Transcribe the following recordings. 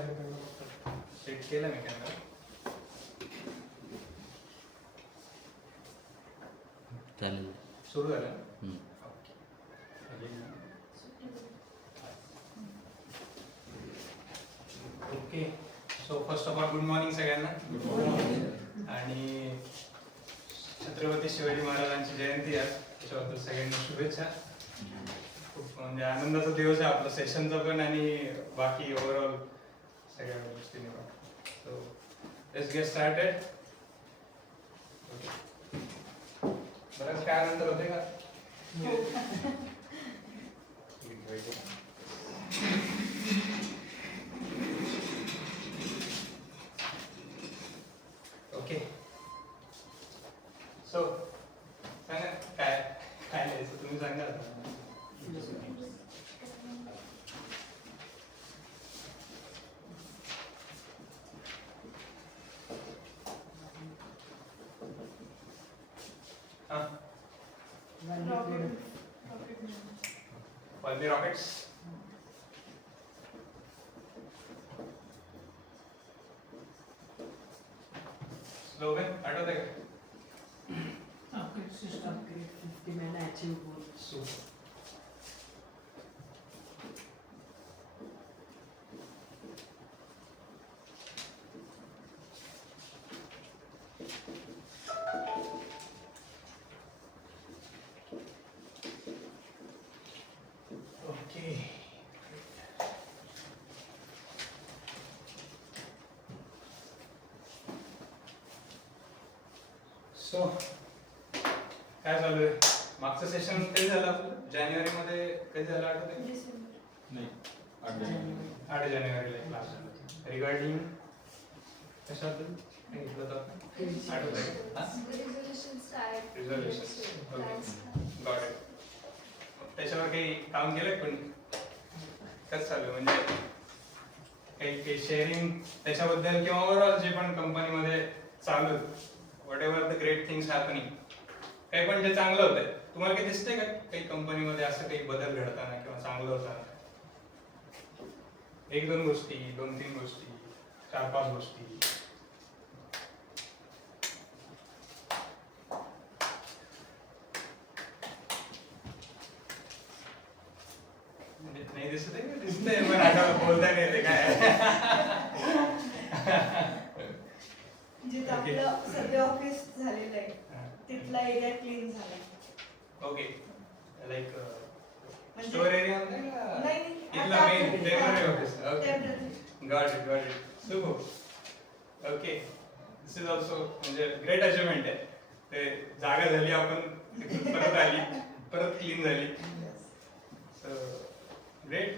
Set केला मी camera. चालेल. सुरू झालं. Okay. So first of all good morning सगळ्यांना. आणि छत्रपती शिवाजी महाराजांची जयंती आहे, त्याच्याबद्दल सगळ्यांना शुभेच्छा. खूप म्हणजे आनंदाचा दिवस आहे आपला सेशनचा पण आणि बाकी ओव्हरऑल सगळ्या गोष्टीने पण. So let's get started. बरंच काय आनंद होते का? ओके. सो सांगा काय काय लिहायचं तुम्ही सांगा. Only rockets. Slogan आठवत आहे का? Rocket system create 50 men achieve goal. Super. Okay. So काय चालू आहे? मागचं सेशन कधी झालं आपलं? जानेवारीमध्ये कधी झालं आठवतंय? नाही. 8 जानेवारीला क्लास झाला. रिगार्डिंग कशाबद्दल सांगितलं होतं आपण? आठवतंय का? रिझोल्युशन. ओके. Got it. त्याच्यावर काही काम केलंय पण कसं चालू आहे? म्हणजे काही शेअरिंग त्याच्याबद्दल किंवा ओव्हरऑल जे पण कंपनीमध्ये चालू what ever the great things happening, काही पण जे चांगलं होतंय तुम्हाला काही दिसतंय का काही कंपनीमध्ये असं काही बदल घडताना किंवा चांगलं होताना? 1-2 गोष्टी, 2-3 गोष्टी, 4-5 गोष्टी. नाही दिसत आहे? दिसतंय पण आता बोलता नाही येते काय. जिथं आपलं सध्या ऑफिस झालेलं आहे तिथला एरिया क्लीन झाला. ओके. लाईक म्हणजे- स्टोर एरिया नाही, इथला main temporary office. Okay. Temporary. Got it. Super. Okay. This is also म्हणजे ग्रेट अचिव्हमेंट आहे. ते जागा झाली, आपण तिथून परत आली, परत क्लीन झाली. So great.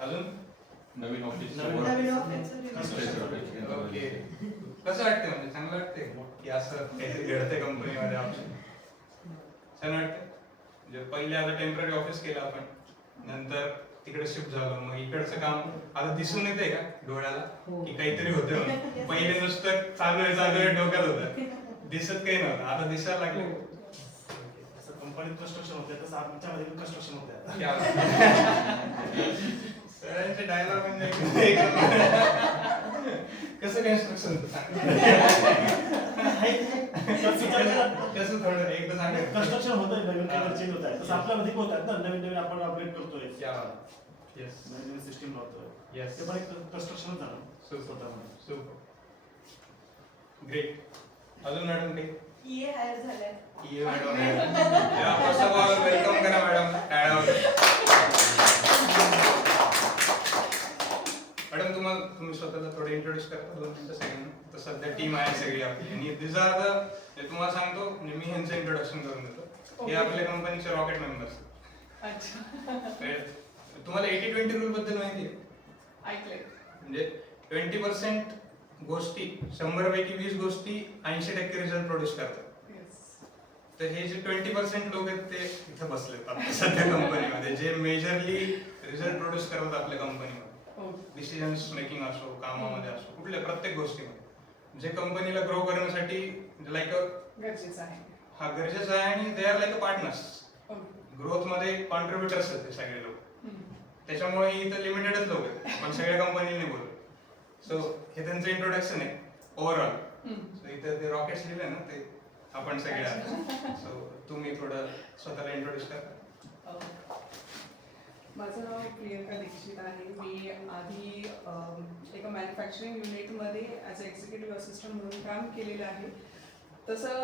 अजून नवीन ऑफिस. नवीन ऑफिस. ओके. कसं वाटतं म्हणजे चांगलं वाटतंय की असं काहीतरी घडतंय कंपनीमध्ये आपल्या? छान वाटतंय. म्हणजे पहिले आता टेम्पररी ऑफिस केलं आपण, नंतर तिकडे शिफ्ट झालो, मग इकडचं काम आता दिसून येतंय का डोळ्याला की काहीतरी होतंय म्हणून? पहिले नुसतं चालू आहे डोक्यात होतं, दिसत काही नव्हतं, आता दिसायला लागलं. असं कंपनीत कन्स्ट्रक्शन होते तसं आमच्यामध्ये पण कन्स्ट्रक्शन होते आता. क्या बात. सरांचे डायलॉग म्हणजे कसं कन्स्ट्रक्शन कसं थोडं एकदा सांगा. कन्स्ट्रक्शन होतंय, नवीन काहीतरी चेंज होत आहे तसं आपल्यामध्ये होत आहेत ना, नवीन आपण अपग्रेड करतोय, क्या बात. येस नवीन सिस्टीम लावतोय, येस. ते पण एक कन्स्ट्रक्शनच झालं सुपर सुपर. ग्रेट. अजून मॅडम काही? ये हायर झालाय. ये madam. First of all welcome करा मॅडम. मॅडम तुम्ही स्वतःला थोडं इंट्रोड्यूस करता 2 मिनिटं सगळ्यांना? तर सध्या टीम आहे सगळी आपली आणि दिस आर द, तुम्हाला सांगतो म्हणजे मी ह्यांचं इंट्रोडक्शन करून देतो. हे आपल्या कंपनीचे रॉकेट मेंबर्स. अच्छा. तुम्हाला 80-20 रूल बद्दल माहिती आहे? ऐकलंय. म्हणजे 20% गोष्टी, 100 पैकी 20 गोष्टी 80% रिझल्ट प्रोड्यूस करतात. तर हे जे 20% लोक आहेत ते इथं बसलेत आपल्या सध्या कंपनीमध्ये, जे मेजरली रिझल्ट प्रोड्यूस करतात आपल्या कंपनीमध्ये. डिसिजन्स मेकिंग असो, कामामध्ये असो, कुठल्या प्रत्येक गोष्टीमध्ये, जे कंपनीला ग्रो करण्यासाठी लाईक गरजेचं आहे. हा गरजेचं आहे आणि they are like a partners. Growth मध्ये कॉन्ट्रीब्युटर्स आहेत ते सगळे लोक. त्याच्यामुळे इथं लिमिटेडच लोक आहेत, पण सगळ्या कंपनीने बोलतो. सो हे त्यांचं इंट्रोडक्शन आहे ओव्हरऑल. हम्म. सो इथे ते रॉकेट्स लिहिले ना ते आपण सगळे आहात. सो तुम्ही थोडं स्वतःला इंट्रोड्यूस करा. माझं नाव प्रियंका दीक्षित आहे. मी आधी एका मॅन्युफॅक्चरिंग युनिटमध्ये ॲज अ एक्झिक्युटिव्ह असिस्टंट म्हणून काम केलेलं आहे. तसं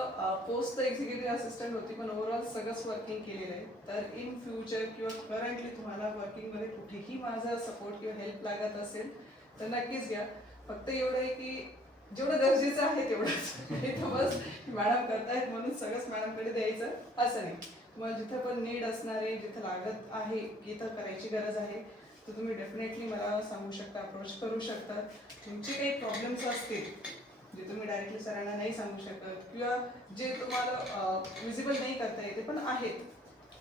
पोस्ट तर एक्झिक्युटिव्ह असिस्टंट होती, पण ओव्हरऑल सगळंच वर्किंग केलेलं आहे. तर इन फ्युचर किंवा करंटली तुम्हाला वर्किंगमध्ये कुठेही माझा सपोर्ट किंवा हेल्प लागत असेल तर नक्कीच घ्या. फक्त एवढं आहे की जेवढं गरजेचं आहे तेवढंच. हे तर बस मॅडम करतायत म्हणून सगळंच मॅडमकडे द्यायचं असं नाही. तुम्हाला जिथं पण नीड असणार आहे, जिथं लागत आहे, जिथं करायची गरज आहे, तर तुम्ही डेफिनेटली मला सांगू शकता, अप्रोच करू शकता. तुमचे काही प्रॉब्लेम्स असतील जे तुम्ही डायरेक्टली सरांना नाही सांगू शकत किंवा जे तुम्हाला विजिबल नाही करता येते पण आहेत,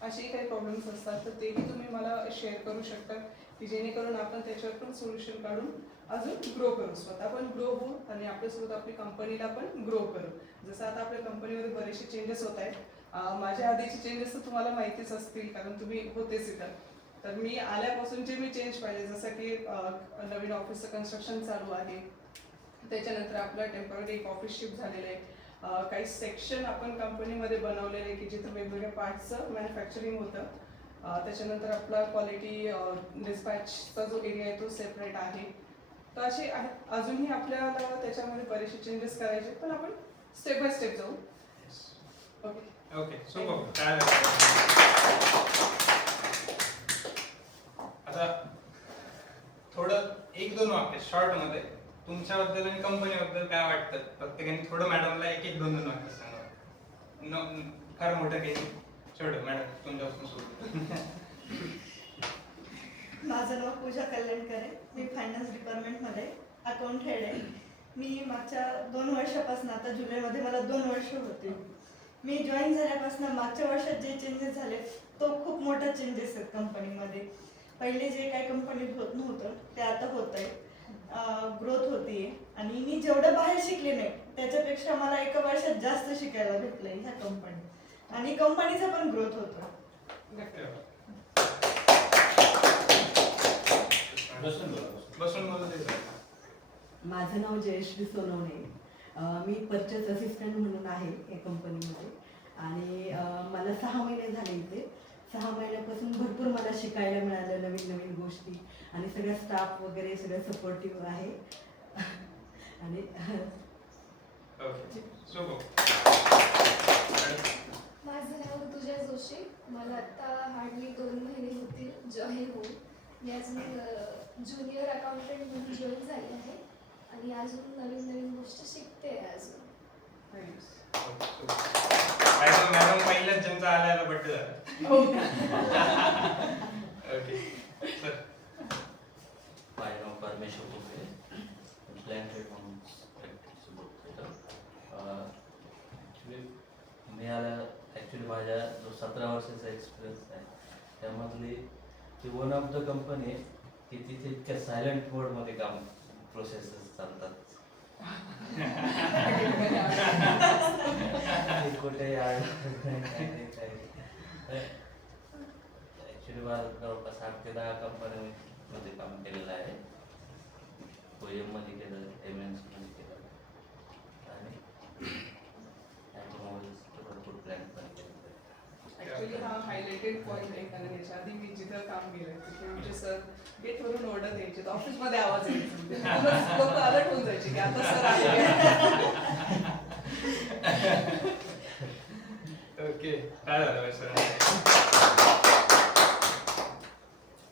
असे काही प्रॉब्लेम्स असतात, तर तेही तुम्ही मला शेअर करू शकता की जेणेकरून आपण त्याच्यावर पण सोल्युशन काढून अजून ग्रो करू. स्वतः पण ग्रो होऊ आणि आपल्यासोबत आपली कंपनीला पण ग्रो करू. जसं आता आपल्या कंपनीमध्ये बरेचसे चेंजेस होत आहेत. माझ्या आधीचे चेंजेस तर तुम्हाला माहितीच असतील कारण तुम्ही होतेच इथं. तर मी आल्यापासूनचे मी चेंज पाहिले, जसं की नवीन ऑफिसचं कन्स्ट्रक्शन चालू आहे, त्याच्यानंतर आपलं टेम्पररी एक ऑफिस शिफ्ट झालेलं आहे, काही सेक्शन आपण कंपनीमध्ये बनवलेले आहे की जिथं वेगवेगळ्या पार्ट्सचं मॅन्युफॅक्चरिंग होतं. त्याच्यानंतर आपला क्वालिटी डिस्पॅचचा जो एरिया आहे तो सेपरेट आहे. तर असे आहेत. अजूनही आपल्याला त्याच्यामध्ये बरेचसे चेंजेस करायचे, पण आपण स्टेप बाय स्टेप जाऊ. ओके. ओके. सो आता थोडं 1-2 वाक्य शॉर्ट मध्ये तुमच्याबद्दल आणि कंपनीबद्दल काय वाटतं. प्रत्येकाने थोडं मॅडमला 1-2 वाक्य सांगा. फार मोठं काही छोटं. मॅडम तुमच्यापासून सुरू. माझं नाव पूजा कल्याणकर आहे. मी फायनान्स डिपार्टमेंटमध्ये अकाउंट हेड आहे. मी मागच्या 2 वर्षापासून, आता जुलैमध्ये मला 2 वर्ष होते. मी जॉईन झाल्यापासून मागच्या वर्षात जे चेंजेस झाले तो खूप मोठा चेंजेस आहेत कंपनीमध्ये. पहिले जे काही कंपनीत होत नव्हतं ते आता होत आहे. ग्रोथ होतीये आणि मी जेवढं बाहेर शिकले नाही त्याच्यापेक्षा मला 1 वर्षात जास्त शिकायला भेटलंय ह्या कंपनीत आणि कंपनीचा पण ग्रोथ होतो. बसून बोलू दे. माझं नाव जयश्री सोनवणे. मी परचेस असिस्टंट म्हणून आहे या कंपनीमध्ये आणि मला 6 महिने झाले इथे. 6 महिन्यापासून भरपूर मला शिकायला मिळालं, नवीन नवीन गोष्टी आणि सगळ्या स्टाफ वगैरे सगळं सपोर्टिव्ह आहे आणि माझं नाव ऋतुजा जोशी. मला आता हार्डली 2 महिने होतील जॉईन होऊन. मी अजून ज्युनियर अकाउंटंट म्हणून जॉईन झाली आहे आणि अजून नवीन नवीन गोष्टी शिकते अजून. मॅडम पहिल्याच ज्यांचा आल्याला बड्डे झाला. Okay sir. माझं नाव परमेश्वर कुंभे, प्लॅन हेड म्हणून प्रॅक्टिस बोलतो. ॲक्च्युली माझ्या जो 17 वर्षाचा एक्सपिरियन्स आहे त्यामधली ती वन ऑफ द कंपनी आहे की तिथे इतक्या सायलेंट मोडमध्ये काम प्रोसेसेस चालतात. कुठे ॲक्च्युली जवळपास 8 ते 10 कंपन्यांमध्ये काम केलेलं आहे. OEM-मध्ये केलं, MNC-मध्ये केलं आणि भरपूर प्लॅन पण केलं. ऍक्च्युली हा हायलाइटेड पॉईंट आहे कारण याच्या आधी मी जिथं काम केलंय तिथे आमचे सर गेटवरून ऑर्डर द्यायचे, तर ऑफिसमध्ये आवाज यायचा, लोक अलर्ट होऊन जायचे की आता सर आले. ओके. काय झालं सर?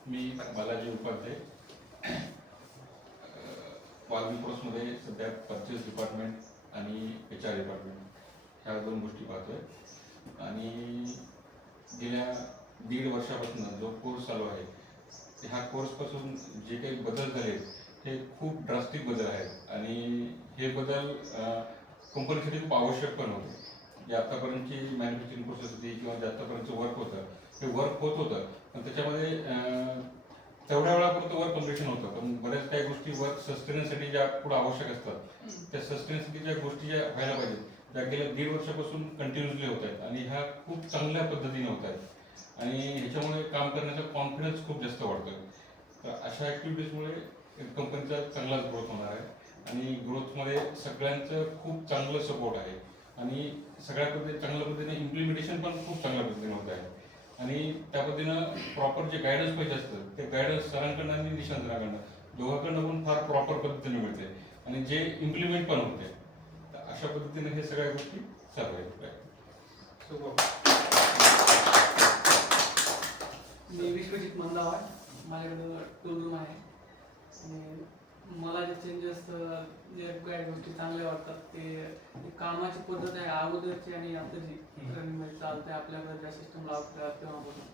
मी बालाजी उपाध्याय. वाल्मिकोर्समध्ये सध्या परचेस डिपार्टमेंट आणि HR डिपार्टमेंट ह्या 2 गोष्टी पाहतोय. आणि गेल्या 1.5 वर्षापासून जो कोर्स चालू आहे ह्या कोर्सपासून जे काही बदल झाले हे खूप ड्रास्टिक बदल आहेत आणि हे बदल कंपनीसाठी खूप आवश्यक पण होते. जे आतापर्यंतची मॅन्युफॅक्चरिंग प्रोसेस होती किंवा जे आतापर्यंतचं वर्क होतं ते वर्क होत होतं, पण त्याच्यामध्ये तेवढ्या वेळापुरतं वर्क कम्प्लिशन होतं. पण बऱ्याच काही गोष्टी वर्क सस्टेनसाठी ज्या पुढे आवश्यक असतात त्या सस्टेनसाठी ज्या गोष्टी ज्या व्हायला पाहिजेत त्या गेल्या 1.5 वर्षापासून कंटिन्युअसली होत आहेत आणि ह्या खूप चांगल्या पद्धतीने होत आहेत आणि ह्याच्यामुळे काम करण्याचा कॉन्फिडन्स खूप जास्त वाढतोय. तर अशा ॲक्टिव्हिटीजमुळे कंपनीचा चांगलाच ग्रोथ होणार आहे आणि ग्रोथमध्ये सगळ्यांचं खूप चांगलं सपोर्ट आहे आणि सगळ्या चांगल्या पद्धतीने इम्प्लिमेंटेशन पण खूप चांगल्या पद्धतीने होत आहे आणि त्या पद्धतीनं प्रॉपर जे गायडन्स पाहिजे असतं ते गायडन्स सरांकडनं आणि निशांत सरांकडनं दोघांकडनं पण फार प्रॉपर पद्धतीने मिळते आणि जे इम्प्लिमेंट पण होते. तर अशा पद्धतीने हे सगळ्या गोष्टी चालू आहेत. मी विश्वजित मंदावाड, माझ्याकडं टूल रूम आहे आणि मला जे चेंजेस जे काही गोष्टी चांगल्या वाटतात ते कामाची पद्धत आहे अगोदरची आणि आताची रनिंगमध्ये चालते. आपल्याकडे ज्या सिस्टम लावतात तेव्हापासून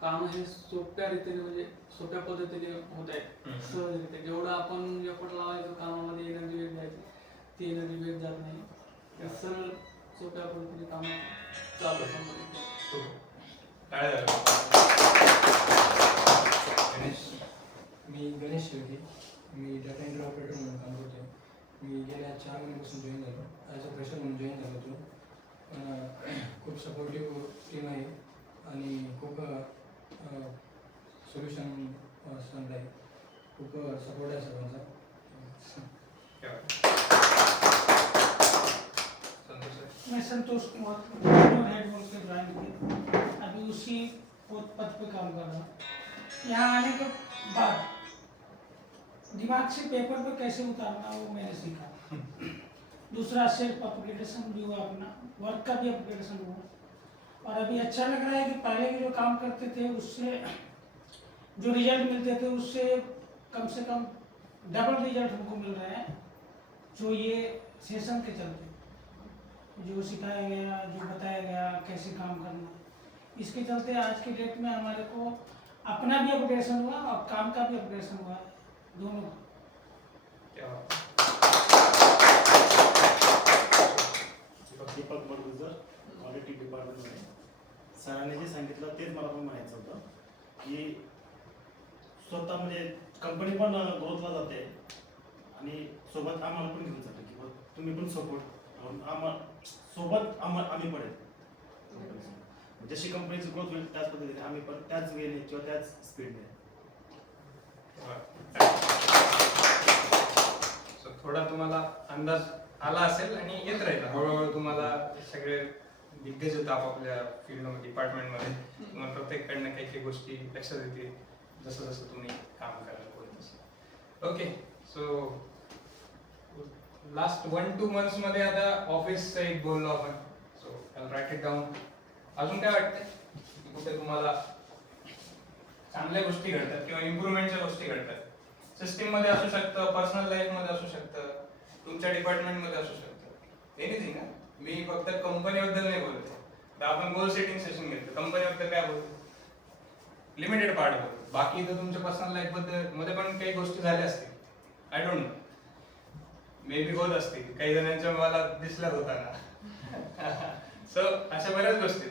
काम हे सोप्या रीतीने म्हणजे सोप्या पद्धतीने होत आहे सहजरित्या. जेवढं आपण एफर्ट लावायचं कामामध्ये एनर्जी वेट द्यायची ती एनर्जी वेट जात नाही. सरळ सोप्या पद्धतीने काम चालू मी गणेश शेळके, मी डाटा एंट्री ऑपरेटर म्हणून काम करतो. मी गेल्या 4 महिन्यापासून जॉईन झालो, ॲज अ फ्रेशर म्हणून जॉईन झालो होतो. खूप सपोर्टिव्ह टीम आहे आणि खूप सोल्युशन चांगलं आहे. खूप सपोर्ट आहे सर्वांचा. मैं संतोष कुमार हेड बोल के ज्वाइन किया, अभी उसी पद पे काम कर रहा हूँ. यहाँ आने के बाद दिमाग से पेपर पे कैसे उतारना वो मैंने सीखा. दूसरा सेल्फ अपग्रेडेशन भी हुआ, अपना वर्क का भी अपग्रेडेशन हुआ और अभी अच्छा लग रहा है कि पहले के जो काम करते थे उससे जो रिजल्ट मिलते थे उससे कम से कम डबल रिजल्ट हमको मिल रहा है जो ये सेशन के चलते. जो सिखाया गया, जो बताया गया कैसे काम करना, इसके चलते आज की डेट में हमारे को अपना भी अपग्रेडेशन हुआ और काम का भी अपग्रेडेशन हुआ, दोनों का. दीपक बडगुजर, क्वालिटी डिपार्टमेंटमध्ये. सरांनी जे सांगितलं तेच मला पण म्हणायचं होतं की स्वतः म्हणजे कंपनी पण ग्रोथला जाते आणि सोबत आम्हाला पण घेऊन जाते किंवा तुम्ही पण सपोर्ट सोबत आम्ही पण आहेत. जशी कंपनीची ग्रोथ होईल त्याच पद्धतीने आम्ही पण त्याच वेने किंवा त्याच स्पीडने. थोडा तुम्हाला अंदाज आला असेल आणि येत राहील हळूहळू. तुम्हाला सगळे दिग्गज होतं आपापल्या फील्डमध्ये डिपार्टमेंटमध्ये. तुम्हाला प्रत्येककडनं काही काही गोष्टी लक्षात येतील जसं जसं तुम्ही काम करायला बोलतो. ओके, सो लास्ट 1-2 months मध्ये आता ऑफिसचं एक बोललो आपण. So write it down. अजून काय वाटतंय की कुठे तुम्हाला चांगल्या गोष्टी घडतात किंवा इम्प्रूव्हमेंटच्या गोष्टी घडतात? सिस्टीम मध्ये असू शकतं, पर्सनल लाईफ मध्ये असू शकतं, तुमच्या डिपार्टमेंट मध्ये असू शकतं, एनिथिंग. मी फक्त कंपनीबद्दल नाही बोलते. तर आपण गोल सेटिंग सेशन घेतो, कंपनीबद्दल काय बोलतो, लिमिटेड पार्ट बोलतो. बाकी तर तुमच्या पर्सनल लाईफ बद्दल मध्ये पण काही गोष्टी झाल्या असतील, I don't know, may be होत असतील, काही जणांच्या मला दिसल्यात होताना. सो अशा बऱ्याच गोष्टी.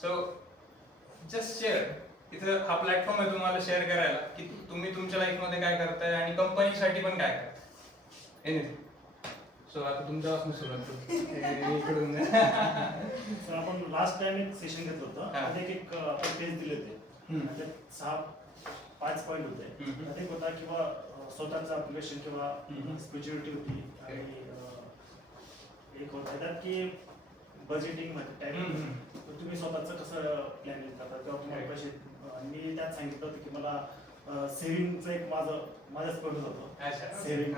So just share. इथं हा प्लॅटफॉर्म आहे तुम्हाला शेअर करायला की तुम्ही तुमच्या लाईफ मध्ये काय करताय आणि कंपनीसाठी पण काय करताय, एनिथिंग. सो आता तुमच्यापासून सुरुवात करू. सर आपण लास्ट टाइम एक सेशन घेतलं होतं, त्यात एक आपण पेज दिले होते, त्यात 6-5 पॉईंट होते. त्यात एक होता किंवा स्वतःचं अपग्रेडेशन किंवा स्पिरिच्युअलिटी होती आणि एक होता त्यात की बजेटिंग मध्ये टाइम तुम्ही स्वतःचं कसं प्लॅनिंग करता किंवा तुम्हाला पैसे. मी त्यात सांगितलं होतं की मला सेव्हिंगचं एक माझ्याच पडत होतं सेव्हिंग.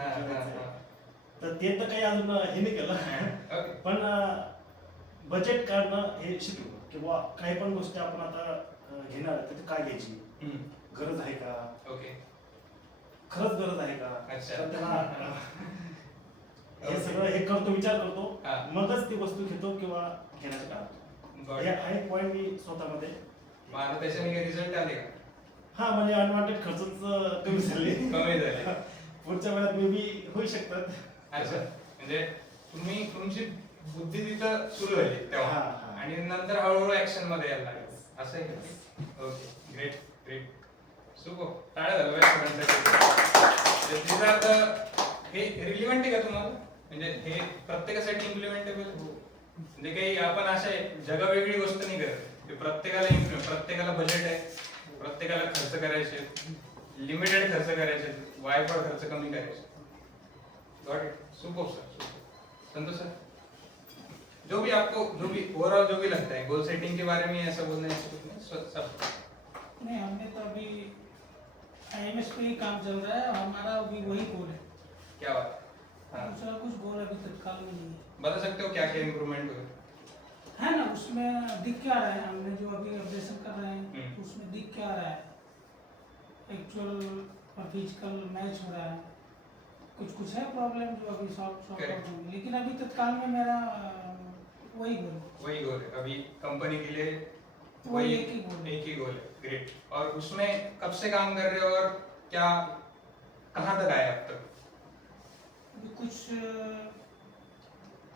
तर ते तर काही अजून हे नाही केलं, पण बजेट काढणं हे शिकलो किंवा काही पण गोष्टी आपण आता घेणार तर काय घ्यायची, गरज आहे का, खरंच गरज आहे का, तर त्याला हे सगळं हे करतो, विचार करतो, मगच ती वस्तू घेतो किंवा घेण्याचं काढतो. हा एक पॉईंट मी स्वतःमध्ये. त्याच्याने काही रिझल्ट आले का? हा, म्हणजे अनवॉन्टेड खर्चच कमी झाले. पुढच्या वेळात मे बी होऊ शकतात. अच्छा, म्हणजे तुम्ही तुमची बुद्धी तिथं सुरू झाली तेव्हा आणि नंतर हळूहळू ऍक्शन मध्ये यायला लागेल, असं आहे का? Okay, great great, super. टाळ्या झालं हे रिलिव्हंट आहे का तुम्हाला? म्हणजे हे प्रत्येकासाठी इम्प्लिमेंटेबल? म्हणजे काही आपण अशा जगावेगळी गोष्ट नाही करत. प्रत्येकाला बजेट आहे, प्रत्येकाला खर्च करायचे, लिमिटेड खर्च करायचे, वायफळ खर्च कमी करायचे. Got it. Super sir. Santosh sir, जो भी ओवरऑल जो भी लगता है गोल सेटिंग के बारे में ऐसा बोलना है सब. नहीं, हमने तो अभी IMS पे ही काम चल रहा है, हमारा अभी वही गोल है. क्या बात. हाँ, दूसरा कुछ गोल अभी तत्काल में नहीं है. बता सकते हो क्या क्या इम्प्रूवमेंट हुए? है ना, उसमें दिख क्या रहा है, हमने जो अभी अपडेशन कर रहे हैं उसमें दिख क्या रहा है, एक्चुअल और फिजिकल मैच हो रहा है. कुछ है प्रॉब्लम जो अभी सॉल्व होंगे, लेकिन अभी तत्काल में मेरा वही गोल है अभी कंपनी के लिए. वही एक ही गोल है. ग्रेट. और उसमें कब से काम कर रहे हो और क्या कहाँ तक आए अब तक? कुछ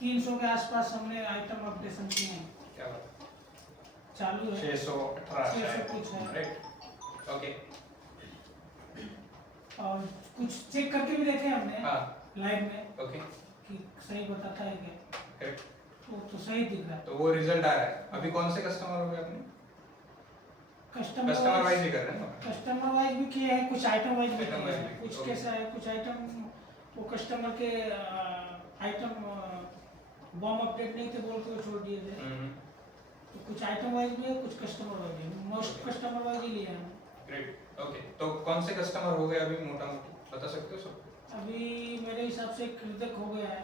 300 के आसपास हमने आइटम अपडेशन किए हैं. क्या बात. चालू है. 618 कुछ है. राइट. ओके. और कुछ चेक करके भी देखे हमने लाइव में. ओके. कि सही बताता है क्या. करेक्ट. तो सही दिख रहा है. तो वो रिजल्ट आ रहा है. अभी कौन से कस्टमर हो गए अपने? कस्टमर वाइज ही कर रहे हैं ना? कस्टमर वाइज भी किए हैं, कुछ आइटम वाइज भी Item किए wise हैं. भी. कुछ Okay. कैसा है, कुछ आइटम वो कस्टमर के आइटम बॉम अपडेट नहीं थे बोल के वो छोड़ दिए थे. तो कुछ आइटम वाइज भी है, कुछ कस्टमर वाइज भी है. मोस्ट कस्टमर वाइज ही लिए हैं. ग्रेट. ओके. तो कौन से कस्टमर हो गए अभी मोटा मोटी बता सकते हो सब? अभी मेरे हिसाब से कृतक हो गया है,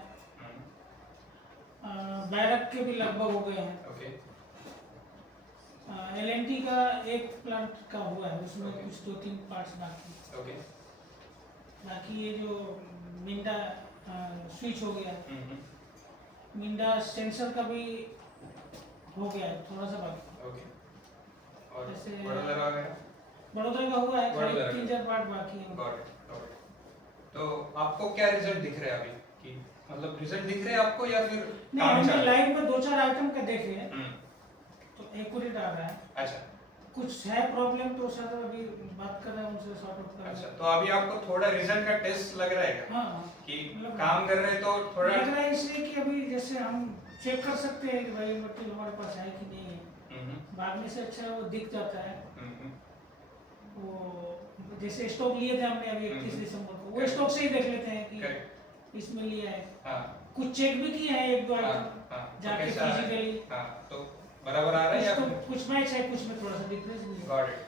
बैरक के भी लगभग हो गए हैं. ओके. LNT का एक प्लांट का हुआ है, उसमें Okay. कुछ 2-3 पार्ट्स बाकी. ओके. बाकी ये जो मिंडा स्विच हो गया, मिंडा सेंसर का भी हो गया है, थोड़ा सा बाकी. ओके. और जैसे वडोदरा आ गया. बड़ोदरा का हुआ है, वडोदरा का. 3-4 पार्ट बाकी है. Got it. तो आपको क्या रिजल्ट दिख रहे हैं अभी कि मतलब रिजल्ट दिख रहे हैं आपको या फिर नहीं, काम हमने चल रहा है? लाइव में 2-4 आइटम का देखे हैं, हम्म. तो एक्यूरेट आ रहा है. अच्छा. कुछ है प्रॉब्लम तो सर अभी बात कर रहे हैं उनसे, सॉर्ट आउट कर रहे अच्छा. हैं. तो अभी आपको थोड़ा रिजल्ट का टेस्ट लग रहा है क्या? हाँ, कि मतलब काम कर रहे हैं तो थोड़ा. लग रहा है इसलिए कि अभी जैसे हम चेक कर सकते हैं कि भाई मटेरियल हमारे पास है कि नहीं है. बाद में से अच्छा वो दिख जाता है. वो जैसे स्टॉक लिए थे हमने अभी 31 दिसंबर को, वो स्टॉक से ही देख लेते हैं कि इसमें लिया है. हाँ. कुछ चेक भी किए हैं, 1-2 हाँ. आइटम हाँ. तो जाके कैसा है? फिजिकली. हाँ. तो बराबर आ रहा है या कुछ फिर? तो कुछ मैच है, कुछ में थोड़ा सा डिफरेंस भी है. Got it.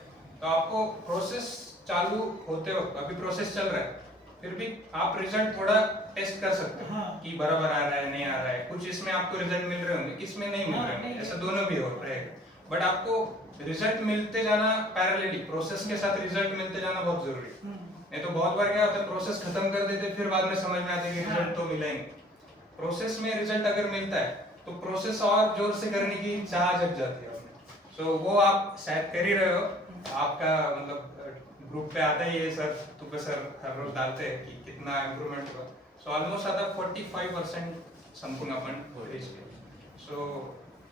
तो आपको प्रोसेस चालू होते वक्त अभी प्रोसेस चल रहा है, फिर भी आप रिजल्ट थोड़ा टेस्ट कर सकते हो हाँ. कि बराबर आ रहा है नहीं आ रहा है. कुछ इसमें आपको रिजल्ट मिल रहे होंगे, किसमें नहीं मिल हाँ, रहे होंगे. नहीं. ऐसा दोनों भी हो रहेगा. बट आपको रिजल्ट मिलते जाना पैरेलली, प्रोसेस के साथ रिजल्ट मिलते जाना बहुत जरूरी है. नहीं तो बहुत बार क्या होता है, प्रोसेस खत्म कर देते फिर बाद में समझ में आता है कि रिजल्ट तो मिलेंगे. प्रोसेस में रिजल्ट अगर मिलता है तो प्रोसेस और जोर से करने की चाह जग जाती है. सो वो आप शायद कर ही रहे हो. आपका मतलब ग्रुप पे आता ही है सर, तुके सर हर रोज डालते हैं कि कितना इम्प्रूवमेंट हुआ. सो ऑलमोस्ट आता 45% संपूर्ण अपन रीच किया. So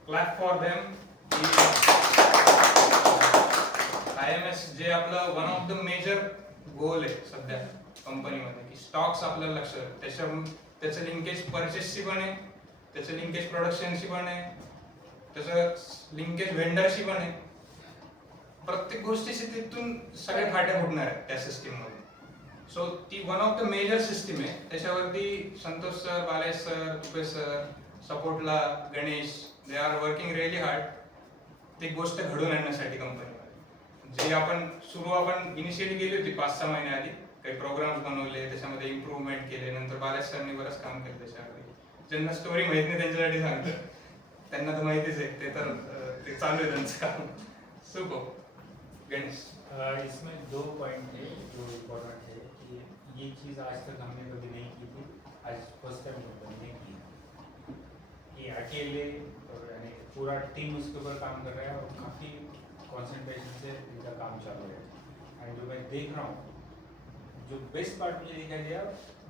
clap for them. IMS जे आपलं one of the major goal आहे सध्या कंपनीमध्ये की स्टॉक्स आपल्याला लक्षात, त्याचं लिंकेज परचेसशी पण आहे, त्याचं लिंकेज प्रोडक्शनशी पण आहे, त्याचं लिंकेज व्हेंडरशी पण आहे. प्रत्येक गोष्टीशी तिथून सगळे फाटे फुटणार आहेत त्या सिस्टीम मध्ये. सो ती one of the major system आहे. त्याच्यावरती Santosh sir, Balesh sir, Tupe sir, सपोर्टला Ganesh, they are working really hard ती गोष्ट घडून आणण्यासाठी कंपनीमध्ये. जे आपण इनिशियली केली होती 5-6 महिन्याआधी, काही प्रोग्राम्स बनवले, त्याच्यामध्ये इम्प्रूव्हमेंट केले. नंतर बालेश सरनी बरंच काम केलं त्याच्यावरती. ज्यांना स्टोरी माहित नाही त्यांच्यासाठी सांगतो, त्यांना तर माहितीच आहे, ते चालू आहे त्यांचं काम. सुपर. गणेश. इसमें 2 पॉइंट है जो इम्पोर्टेंट है कि ये चीज़ आज तक हमने कभी नहीं की थी, आज फर्स्ट टाइम कंपनी ने की. ये अकेले और यानी पूरा टीम उसके ऊपर काम कर रहा है और काफ़ी कंसंट्रेशन से इनका काम चालू है. एंड जो मैं देख रहा हूँ, जो बेस्ट पार्ट मुझे दिखाई दिया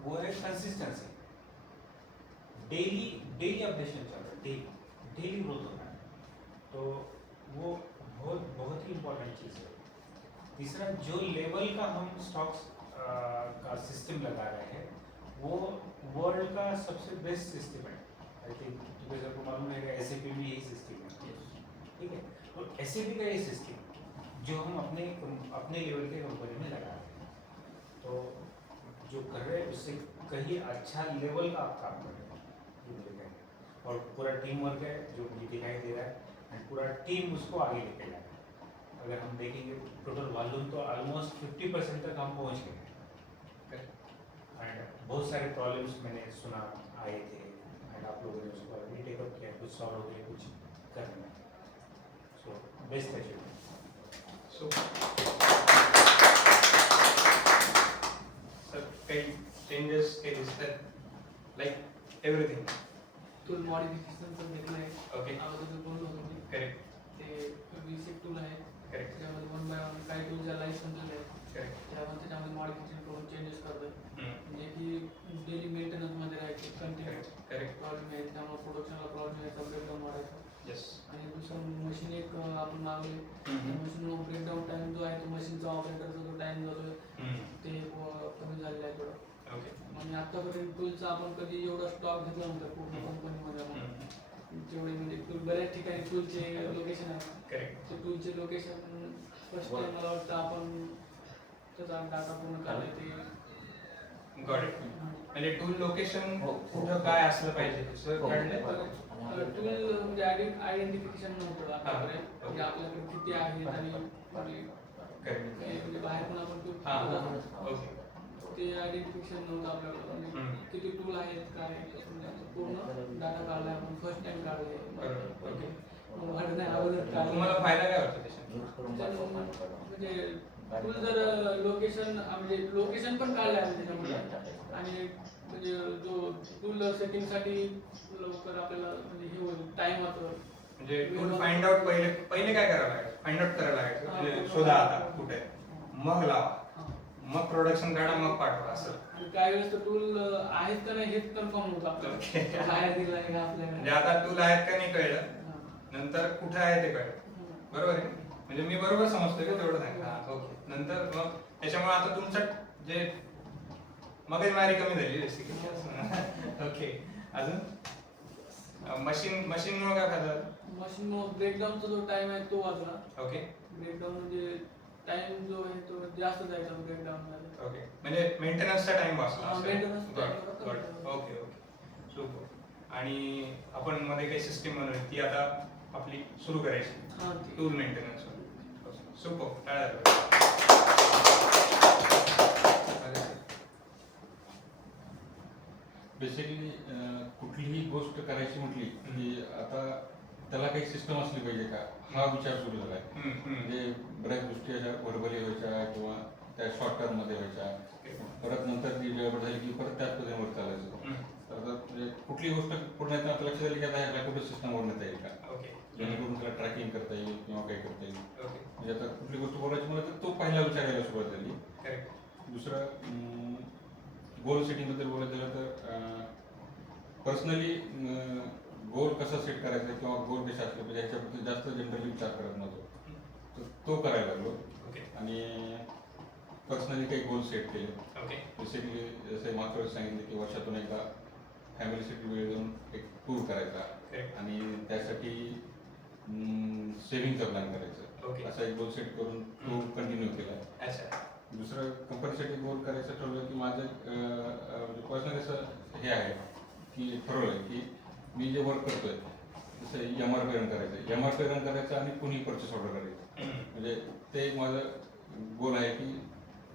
वो है कंसिस्टेंसी. डेली अपडेशन चल रहा है, डेली ग्रोथ हो रहा है. तो वो बहुत ही इम्पोर्टेंट चीज़ है. तीसरा, जो लेवल का हम स्टॉक्स का सिस्टम लगा रहे हैं वो वर्ल्ड का सबसे बेस्ट सिस्टम है. आई थिंक आपको मालूम है कि SAP में यही सिस्टम है. ठीक है. तो SAP का ये सिस्टम जो हम अपने लेवल के कंपनी में लगा रहे हैं, तो जो कर रहे हैं उससे कहीं अच्छा लेवल का आप काम कर रहे हैं ये मुझे कहना है। और पूरा टीम वर्क है जो मुझे दिखाई दे रहा है एंड पूरा टीम उसको आगे लेके जा रहा है। अगर हम देखेंगे टोटल वॉल्यूम तो ऑलमोस्ट 50% तक हम पहुँच गए एंड बहुत सारे प्रॉब्लम्स मैंने सुना आए थे एंड आप लोगों ने उसको अभी टेकअप किया, कुछ सॉल्व हो गए, कुछ करना है। So best achievement. So sir काही चेंजेस काही दिसतात लाईक एव्हरीथिंग टूल मॉडिफिकेशन पण घेतलं आहे. ओके अगोदर जो बोललो होतो मी करेक्ट ते बेसिक टूल आहे. करेक्ट त्यामध्ये 1 बाय 1 काही टूलच्या लाईफ समजले आहेत. करेक्ट त्यामध्ये मॉडिफिकेशन करून चेंजेस करतोय. म्हणजे की डेली मेंटेनन्समध्ये राहायचे कंटिन्यू करेक्ट प्रॉब्लेम आहे त्यामुळे प्रोडक्शनला प्रॉब्लेम आहे ब्रेकडाऊन वाढायचा. येस आणि दुसरं मशीन एक आपण मागवले मशीन ब्रेकडाऊन टाइम जो आहे तो मशीनचा ऑपरेटरचा जो टाइम जातोय ते कमी झालेला आहे थोडं. ओके आणि आतापर्यंत टूलचा आपण कधी एवढा स्टॉक घेतला नव्हता पूर्ण कंपनीमध्ये आपण जेवढे म्हणजे टूल बऱ्याच ठिकाणी टूलचे लोकेशन आहे. करेक्ट ते टूलचे लोकेशन फर्स्ट टाइम मला वाटतं आपण त्याचा डाटा पूर्ण काढले ते गॉट इट. म्हणजे टूल लोकेशन कुठं काय असलं पाहिजे सर काढलं. टूल म्हणजे आयडेंटिफिकेशन नव्हतं आतापर्यंत म्हणजे आपल्याकडे किती आहेत आणि म्हणजे बाहेर पण आपण टूल ओके ते आयडेंटिफिकेशन नव्हतं आपल्याकडं म्हणजे किती टूल आहेत काय पूर्ण डाटा काढलाय आपण फर्स्ट टाइम काढलाय. ओके वाढ नाही अगोदर तुम्हाला फायदा काय वाटतो त्याच्यात. म्हणजे टूल जर लोकेशन म्हणजे लोकेशन पण काढलंय आम्ही त्याच्यामध्ये आणि म्हणजे जो टूल सेटिंगसाठी लवकर आपल्याला म्हणजे हे होईल टाइम वाचतो. म्हणजे टूल फाइंड आउट पहिले काय करावं लागेल फाइंड आउट करायला लागेल म्हणजे शोधा आता कुठे मग लावा मग प्रोडक्शन काढा मग पाठवा असं. आणि काही वेळेस तर टूल आहेत का नाही हेच कन्फर्म होतं आपल्याला बाहेर दिलं आहे का आपल्याला. म्हणजे आता टूल आहेत का नाही कळलं नंतर कुठे आहे ते कळलं. बरोबर आहे म्हणजे मी बरोबर समजतोय का तेवढं सांगा. ओके नंतर मग त्याच्यामुळे आता तुमचं जे मगजमारी कमी झाली बेसिकली. ओके अजून मशीनमुळे काय फायदा. मशीन ब्रेकडाऊनचा जो टाइम आहे तो वाचला. ओके ब्रेकडाऊन म्हणजे टाइम जो आहे तो जास्त जायचा ब्रेकडाऊन मध्ये. ओके म्हणजे मेंटेनन्सचा टाइम वाचला. Maintenance okay okay super. आणि आपण मध्ये काही सिस्टीम बनवली ती आता आपली सुरू करायची टूल मेंटेनन्स. सुपर काय झालं. बेसिकली कुठलीही गोष्ट करायची म्हटली की आता त्याला काही सिस्टम असली पाहिजे का हा विचार सुरू झाला आहे. म्हणजे बऱ्याच गोष्टी अशा व्हर्बली व्हायच्या किंवा त्या शॉर्ट टर्म मध्ये व्हायच्या परत नंतर ती गडबड झाली की परत त्याच पद्धतीवर चालायचं. तर आता म्हणजे कुठली गोष्ट पूर्ण येताना आपल्या लक्षात आली की आता ह्याला कुठं सिस्टम बनवता येईल का जेणेकरून त्याला ट्रॅकिंग करता येईल किंवा काही करता येईल. म्हणजे आता कुठली गोष्ट बोलायची मला तर तो पहिला विचार यायला सुरुवात झाली. दुसरं गोल सेटिंग बद्दल बोलायचं झालं तर पर्सनली गोल कसा सेट करायचा किंवा गोल कशा असले पाहिजे याच्याबद्दल जास्त जनरली विचार करत नव्हतो. तर तो करायला लागलो आणि पर्सनली काही गोल सेट केले. बेसिकली जसं मागच्या वेळेस सांगितलं की वर्षातून एकदा फॅमिलीसाठी वेळ देऊन एक टूर करायचा आणि त्यासाठी सेव्हिंगचा प्लॅन करायचा असा एक गोल सेट करून तो कंटिन्यू केला. दुसरं कंपनीसाठी गोल करायचं ठरवलं की माझं पर्सनल असं हे आहे की ठरवलं की मी जे वर्क करतोय जसं MRP रन करायचं MRP रन करायचं आणि कुणी परचेस ऑर्डर करायचं. म्हणजे ते एक माझं गोल आहे की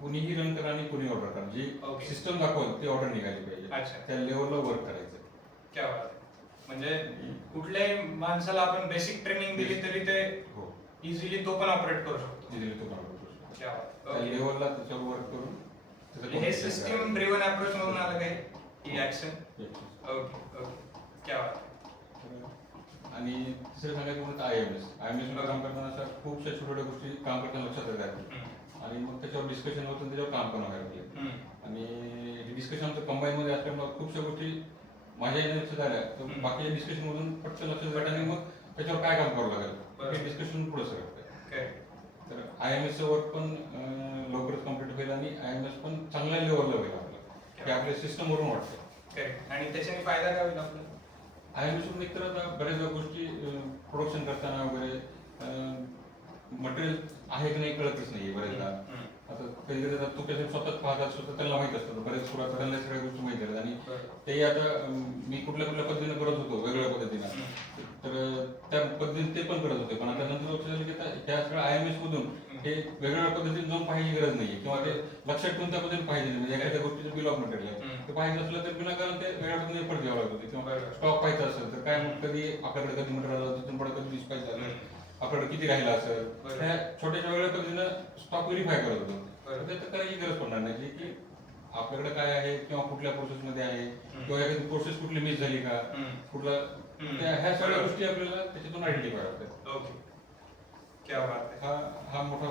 कुणीही रन करा आणि कुणी ऑर्डर करा जी सिस्टम दाखवल ती ऑर्डर निघाली पाहिजे त्या लेवलला वर्क करायचं. क्या बात. म्हणजे कुठल्याही माणसाला आपण बेसिक ट्रेनिंग दिली तरी ते इझिली तो पण ऑपरेट करू शकतो. इझिली तो पण ऑपरेट करू शकतो. क्या बात. त्या लेवलला त्याच्यावर वर्क करून हे सिस्टम ड्रिव्हन अप्रोच मधून आलं काय ही ऍक्शन. ओके ओके क्या बात. आणि तिसरं सांगायचं म्हणून IMS मध्ये काम करताना अशा खूपशा छोट्या गोष्टी काम करताना लक्षात येतात आणि मग त्याच्यावर डिस्कशन होतं त्याच्यावर काम पण व्हायला लागले. आणि डिस्कशन आमचं कंबाईन मध्ये असल्यामुळे खूपशा गोष्टी माझ्या लक्षात आल्या तर बाकीच्या डिस्कशन मधून पटकन लक्षात येतात आणि मग त्याच्यावर काय काम करावं लागेल हे डिस्कशन पुढे सरकतं. तर IMS चं वर्क पण लवकरच कम्प्लीट होईल आणि IMS पण चांगल्या लेवलला होईल आपलं ते आपल्या सिस्टमवरून वाटतं. आणि त्याच्याने फायदा काय होईल आपल्याला. IMS मधून एकतर आता बऱ्याच गोष्टी प्रोडक्शन करताना वगैरे मटेरियल आहे की नाही कळतच नाही बऱ्याचदा आता कधी कधी तू पेशंट स्वतःच पाहत असतो तर त्यांना माहित असतं, बरेच सुरुवात त्यांना सगळ्या गोष्टी माहिती आहेत आणि ते आता मी कुठल्या कुठल्या पद्धतीने करत होतो वेगवेगळ्या पद्धतीनं, तर त्या पद्धतीने ते पण करत होते. पण आता नंतर लक्षात आलं की त्या सगळ्या IMS मधून हे वेगवेगळ्या पद्धतीने जाऊन पाहायची गरज नाहीये किंवा ते लक्षात ठेवून त्या पद्धतीने पाहिजे नाही. म्हणजे एखाद्या गोष्टीचं बिल ऑफ मटेरियल आहे ते पाहिजे असलं तर विनाकारण ते वेगळ्या पद्धतीने एफर्ट घ्यावं लागत होते. किंवा स्टॉक पाहायचा असेल तर काय कधी आपल्याकडे कधी मटेरियल आलं, तिथून पुढे कधी डिस्पॅच झालं, आपल्याकडे किती राहिला असेल, ह्या छोट्याशा वेगळ्या पद्धतीनं स्टॉक व्हेरीफाय करत होतो. तर करायची गरज पडणार नाही की आपल्याकडे काय आहे किंवा कुठल्या प्रोसेस मध्ये आहे किंवा एखादी प्रोसेस कुठली मिस झाली का, कुठला, ह्या सगळ्या गोष्टी आपल्याला त्याच्यातून आयडेंटिफाय होतात. ओके, क्या बात आहे. हा मोठा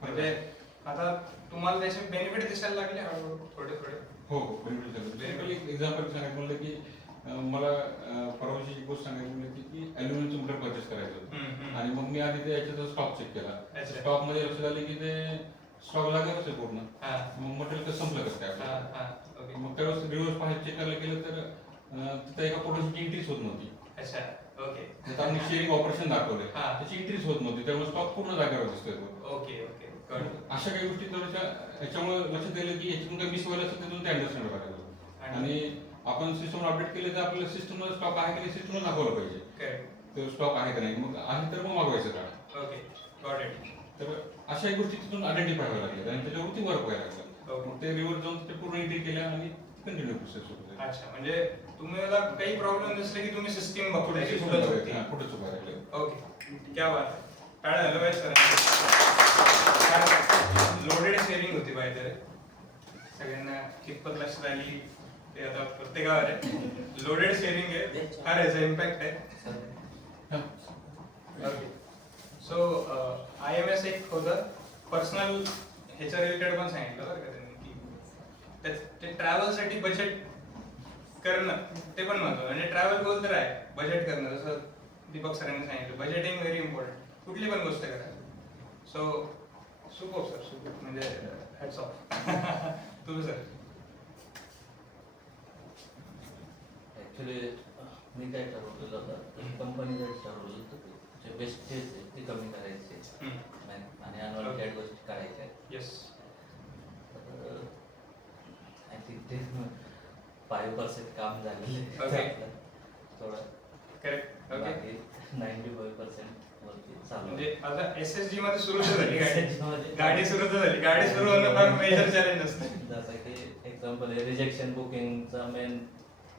म्हणजे आता तुम्हाला त्याचे बेनिफिट दिसायला लागले हळूहळू थोडे थोडे. हो बेनिफिट झाले. एक एक्झाम्पल सांगायचं म्हणलं की मला परवाची गोष्ट सांगायची म्हणलं की ॲल्युमिनियमचं मटेरियल परचेस करायचं होतं आणि मग मी आधी ते याच्याचा स्टॉक चेक केला. स्टॉक मध्ये लक्षात आले की ते स्टॉक लागेलच आहे पूर्ण. मग मटेरियल कसं संपलं कसं काय, मग त्यावेळेस रिव्हर्स पाहायला चेक करायला गेलं तर तिथं एका प्रोडक्टची एंट्रीच होत नव्हती. अच्छा, ओके. तिथं आम्ही शेअरिंग ऑपरेशन दाखवले, त्याची एंट्रीच होत नव्हती, त्यामुळे स्टॉक पूर्ण जागेवर दिसतोय. ओके ओके, अशा काही गोष्टी थोड्याशा याच्यामुळे लक्षात आलं की याच्यातून काही मिस व्हायला असतं त्यातून ते अंडरस्टँड करायला. आणि आपण सिस्टम अपडेट केले तर आपल्याला सिस्टमला स्टॉक आहे की नाही सिस्टमला दाखवलं पाहिजे, तो स्टॉक आहे का नाही, मग आहे तर मग मागवायचं का. Okay, got it. तर अशा गोष्टी तिथून आयडेंटिफाय व्हायला लागल्या आणि त्याच्यावरती वर्क व्हायला लागलं. मग ते रिव्हर जाऊन ते पूर्ण एंट्री केल्या आणि कंटिन्यू प्रोसेस होते. अच्छा, म्हणजे तुम्हाला काही प्रॉब्लेम नसले की तुम्ही सिस्टीम बघताय पुढे चुकायला लागले. ओके, क्या बात आहे. टाळ्या झालं पाहिजे सर. लोडेड शेअरिंग होती पाहिजे, सगळ्यांना कितपत लक्षात आली ते आता प्रत्येकावर आहे. लोडेड शेअरिंग आहे, फार याचा इम्पॅक्ट आहे. ओके, सो IMS एक होतं पर्सनल, ह्याच्या रिलेटेड पण सांगितलं बरं का त्यांनी की ते ट्रॅव्हलसाठी बजेट करणं ते पण महत्त्वाचं. म्हणजे ट्रॅव्हल गोल तर आहे, बजेट करणं, जसं दीपक सरांनी सांगितलं बजेटिंग व्हेरी इम्पॉर्टंट, कुठली पण गोष्ट करा. सो सुपर सर, सुपर, म्हणजे हॅट्स ऑफ. तुम्ही सर. ॲक्च्युली मी काय ठरवलेलं होतं, कंपनीने ठरवलं होतं जे वेस्टेज आहे ते कमी करायचे आणि अनवॉन्टेड काही गोष्टी काढायच्या. येस. आय थिंक ते 5% काम झालेलं ओके, थोडं करेक्ट. ओके, 95% वरती चालू. म्हणजे आता SSG मध्ये सुरू झाली गाडी सुरू झाली, गाडी सुरू होणं फार मेजर चॅलेंज असतं. जसं की एक्झाम्पल आहे रिजेक्शन बुकिंगचा मेन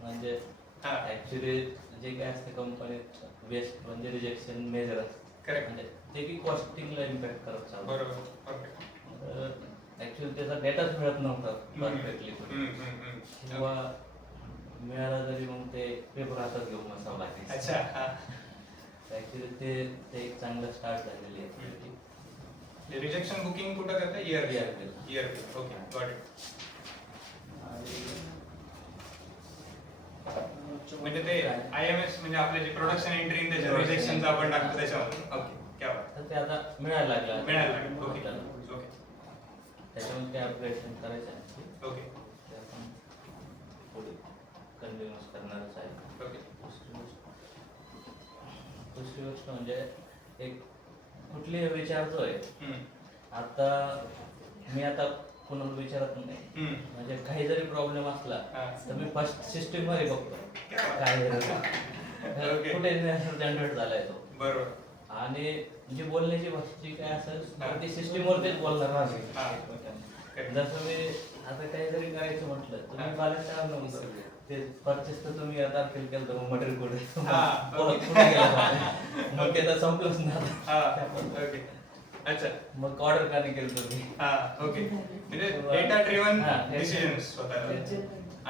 म्हणजे ऍक्च्युली जे काय असते कंपनीत वेस्ट म्हणजे रिजेक्शन मेजर असते. करेक्ट. म्हणजे ते की कॉस्टिंगला इम्पॅक्ट करत चालू. बरोबर, परफेक्ट. ऍक्च्युली त्याचा डेटाच मिळत नव्हता परफेक्टली, किंवा मिळाला तरी मग ते पेपर हातात घेऊन बसावं लागायचं. अच्छा, ऍक्च्युली ते एक चांगलं स्टार्ट झालेली आहे. रिजेक्शन बुकिंग कुठं करता? Year bill. Okay, got it. म्हणजे ते IMS म्हणजे आपले जे प्रोडक्शन एंट्री त्याच्या रिजेक्शनचं आपण टाकतो त्याच्यामध्ये. ओके, क्या बात. तर ते आता मिळायला लागलं. Okay, okay. त्याच्यामध्ये काय अपग्रेडेशन करायचं आहे. ओके, ते आपण पुढे कंटिन्यूस करणारच आहे. ओके. दुसरी गोष्ट म्हणजे एक कुठली विचारतोय आता मी आता कोणाला विचारत नाही. म्हणजे काही जरी प्रॉब्लेम असला तर मी फर्स्ट सिस्टीम मध्ये बघतो काय कुठे जनरेट झालाय तो. बरोबर. आणि जी बोलण्याची भाषेची काय असेल ती सिस्टीम वरतीच बोलणार माझी. जसं मी आता काही जरी करायचं म्हटलं तर मी बालेशा नव्हतं ते परचेस तर तुम्ही आता केलं तर मटेरियल कुठे मग ते तर संपलंच ना. अच्छा, मग ऑर्डर का नाही केलं तुम्ही. ओके, म्हणजे डेटा ड्रिव्हन डिसिजन्स स्वतःला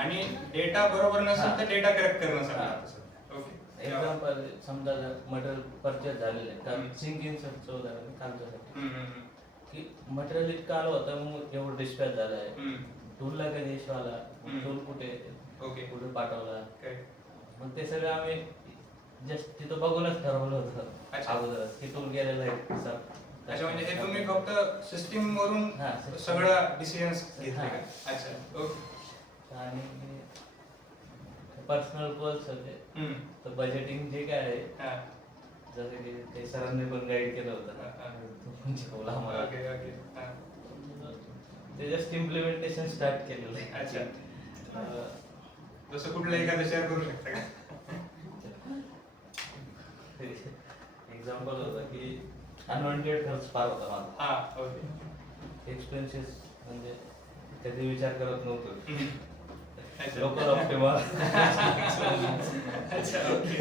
आणि डेटा बरोबर नसेल तर डेटा करेक्ट करणं सगळं. ओके, एक्झाम्पल समजा मटेरियल परचेस झालेलं आहे कारण सिंक इन्सर्टचं उदाहरण काढण्यासाठी की मटेरियल इतकं आलं होतं मग एवढं डिस्पॅच झालं आहे, टूलला कधी इश्यू आला, टूल कुठे कुठे पाठवला, मग ते सगळं आम्ही जस्ट तिथं बघूनच ठरवलं होतं अगोदरच की टूल गेलेला आहे. अच्छा, म्हणजे हे तुम्ही फक्त सिस्टीम वरून सगळं डिसिजन्स घेतले का? अच्छा, ओके. आणि पर्सनल गोल्स होते तर बजेटिंग जे काय आहे जसं की ते सरांनी पण गाईड केलं होतं म्हणजे बोला आम्हाला ते जस्ट इम्प्लिमेंटेशन स्टार्ट केलेलं आहे. अच्छा. जसं कुठलं एखादं शेअर करू शकता का? एक्झाम्पल होतं की अनवॉन्टेड खर्च फार होता माझा. हा, ओके. एक्सपेन्सेस म्हणजे कधी विचार करत नव्हतो. अच्छा. लोकल ऑप्टिमा अच्छा, ओके.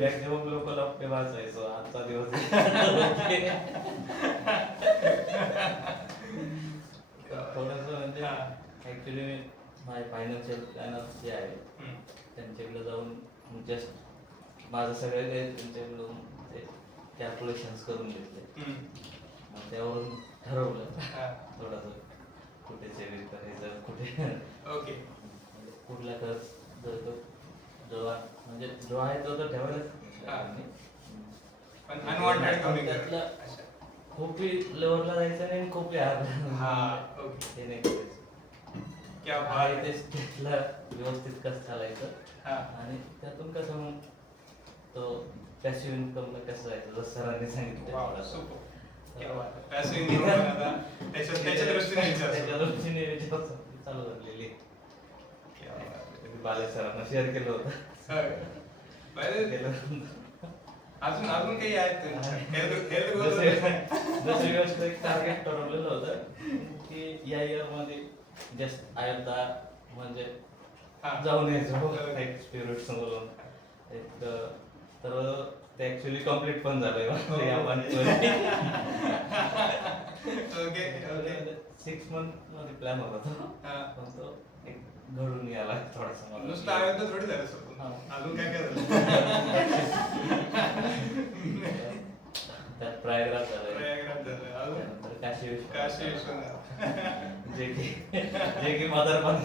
मॅक्झिमम लोकल ऑप्टिमा असायचो. आजचा दिवस थोडंसं म्हणजे ऍक्च्युली मी माझे फायनान्शियल प्लॅनर जे आहे त्यांच्याकडे जाऊन जस्ट माझं सगळं काही त्यांच्याकडून ते कॅल्क्युलेशन्स करून घेतले. मग त्यावरून ठरवलं थोडंसं कुठे सेव्हिंग करायचं, कुठे ओके. कुठला खर्च जो म्हणजे जो आहे तो तर ठेवायलाच लागणार. पण अनवॉन्टेड कमी त्यातला अच्छा. खूपही लेवलला जायचं नाही, खूपही हा, हार ओके. हे नाही करायचं. क्या बात आहे आहे. तेच त्यातला व्यवस्थित कसं चालायचं हा. आणि त्यातून कसं मग तो पॅसिव्ह इन्कमला कसं जायचं जसं सरांनी सांगितलं वाव, थोडंसं. सुपर. क्या बात आहे. Passive income पण आता त्याच्या दृष्टीने विचार त्याच्या सुरू. दृष्टीने विचार चालू झालेली. क्या बात आहे. बाले सरांना शेअर केलं होतं. होय. बरं. केलं. अजून अजून काही आहेत हेल्थ दुसरी गोष्ट एक टार्गेट ठरवलेलं होतं की या इयर मध्ये जस्ट अयोध्या म्हणजे जाऊन यायचं एक स्पिरिट बोलून एक तर ते ऍक्च्युली कम्प्लीट पण झालंय. ओके. 6 month मध्ये प्लॅन होता तो. पण तो एक घडून यायला थोडासा मला. नुसतं अयोध्या थोडी झालं सर. अजून काय काय झालं? त्यात प्रयागराज झालंय. प्रयागराज झालं. अजून त्यानंतर काशी काशी विश्वनाथ. जे की मदर पण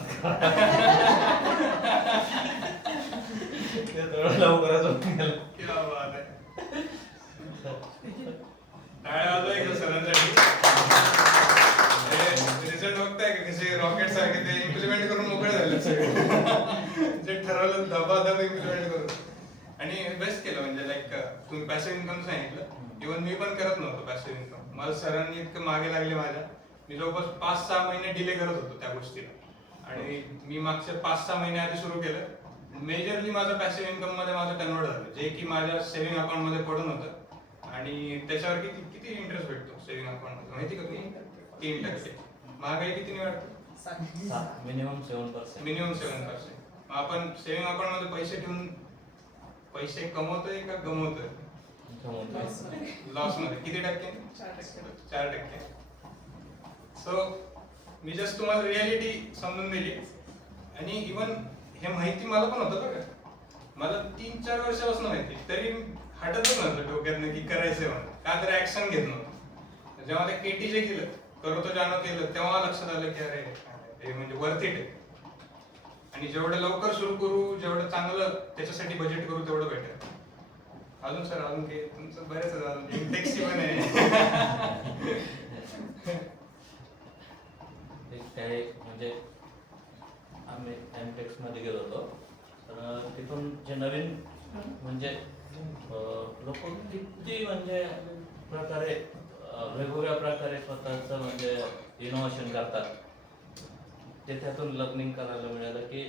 ते थोडं लवकरच होऊन गेलं. क्या बात आहे. टाळ्या वाजवा एकदा सरांसाठी. रिझल्ट बघताय का कसे रॉकेट सारखे ते इम्प्लिमेंट करून मोकळे झाले सगळे. जे ठरवलं धबाधब इम्प्लिमेंट करून. आणि बेस्ट केलं म्हणजे लाईक तुम्ही पॅसिव्ह इन्कम सांगितलं. इव्हन मी पण करत नव्हतो पॅसिव्ह इन्कम. मला सरांनी इतकं मागे लागले माझ्या. मी जवळपास 5-6 महिने डिले करत होतो त्या गोष्टीला. आणि मी मागच्या 5-6 महिन्याआधी सुरू केलं. मेजरली माझं पॅसिव्ह इन्कम मध्ये माझं कन्वर्ट झालं, जे की माझ्या सेव्हिंग अकाउंट मध्ये पडून होतं. आणि त्याच्यावर किती किती इंटरेस्ट भेटतो सेव्हिंग अकाउंट मध्ये माहिती का तुम्ही? 3%. महागाई किती वाढते? मिनिमम 7%. मिनिमम 7%. आपण सेव्हिंग अकाउंट मध्ये पैसे ठेवून पैसे कमवतोय का गमवतोय? लॉस मध्ये. किती टक्के? 4%. सो मी जस्ट तुम्हाला रियालिटी समजून दिली. आणि इव्हन हे माहिती मला पण होतं बरं का. मला 3-4 वर्षापासून माहिती, तरी हटतच नव्हतं डोक्यातनं की करायचंय म्हणून. का तर ऍक्शन घेत नव्हतं. जेव्हा ते केटी जे केलं, करतो जाणं केलं, तेव्हा लक्षात आलं की अरे हे म्हणजे वर्थ इट आहे. आणि जेवढं लवकर सुरू करू, जेवढं चांगलं त्याच्यासाठी बजेट करू, तेवढं बेटर. अजून सर अजून काही तुमचं बरेच अजून इंटेक्सची पण आहे. काय म्हणजे आम्ही एमटेक्स मध्ये गेलो होतो. तर तिथून जे नवीन म्हणजे लोक किती म्हणजे प्रकारे वेगवेगळ्या प्रकारे स्वतःचं म्हणजे इनोव्हेशन करतात. ते त्यातून लर्निंग करायला मिळालं की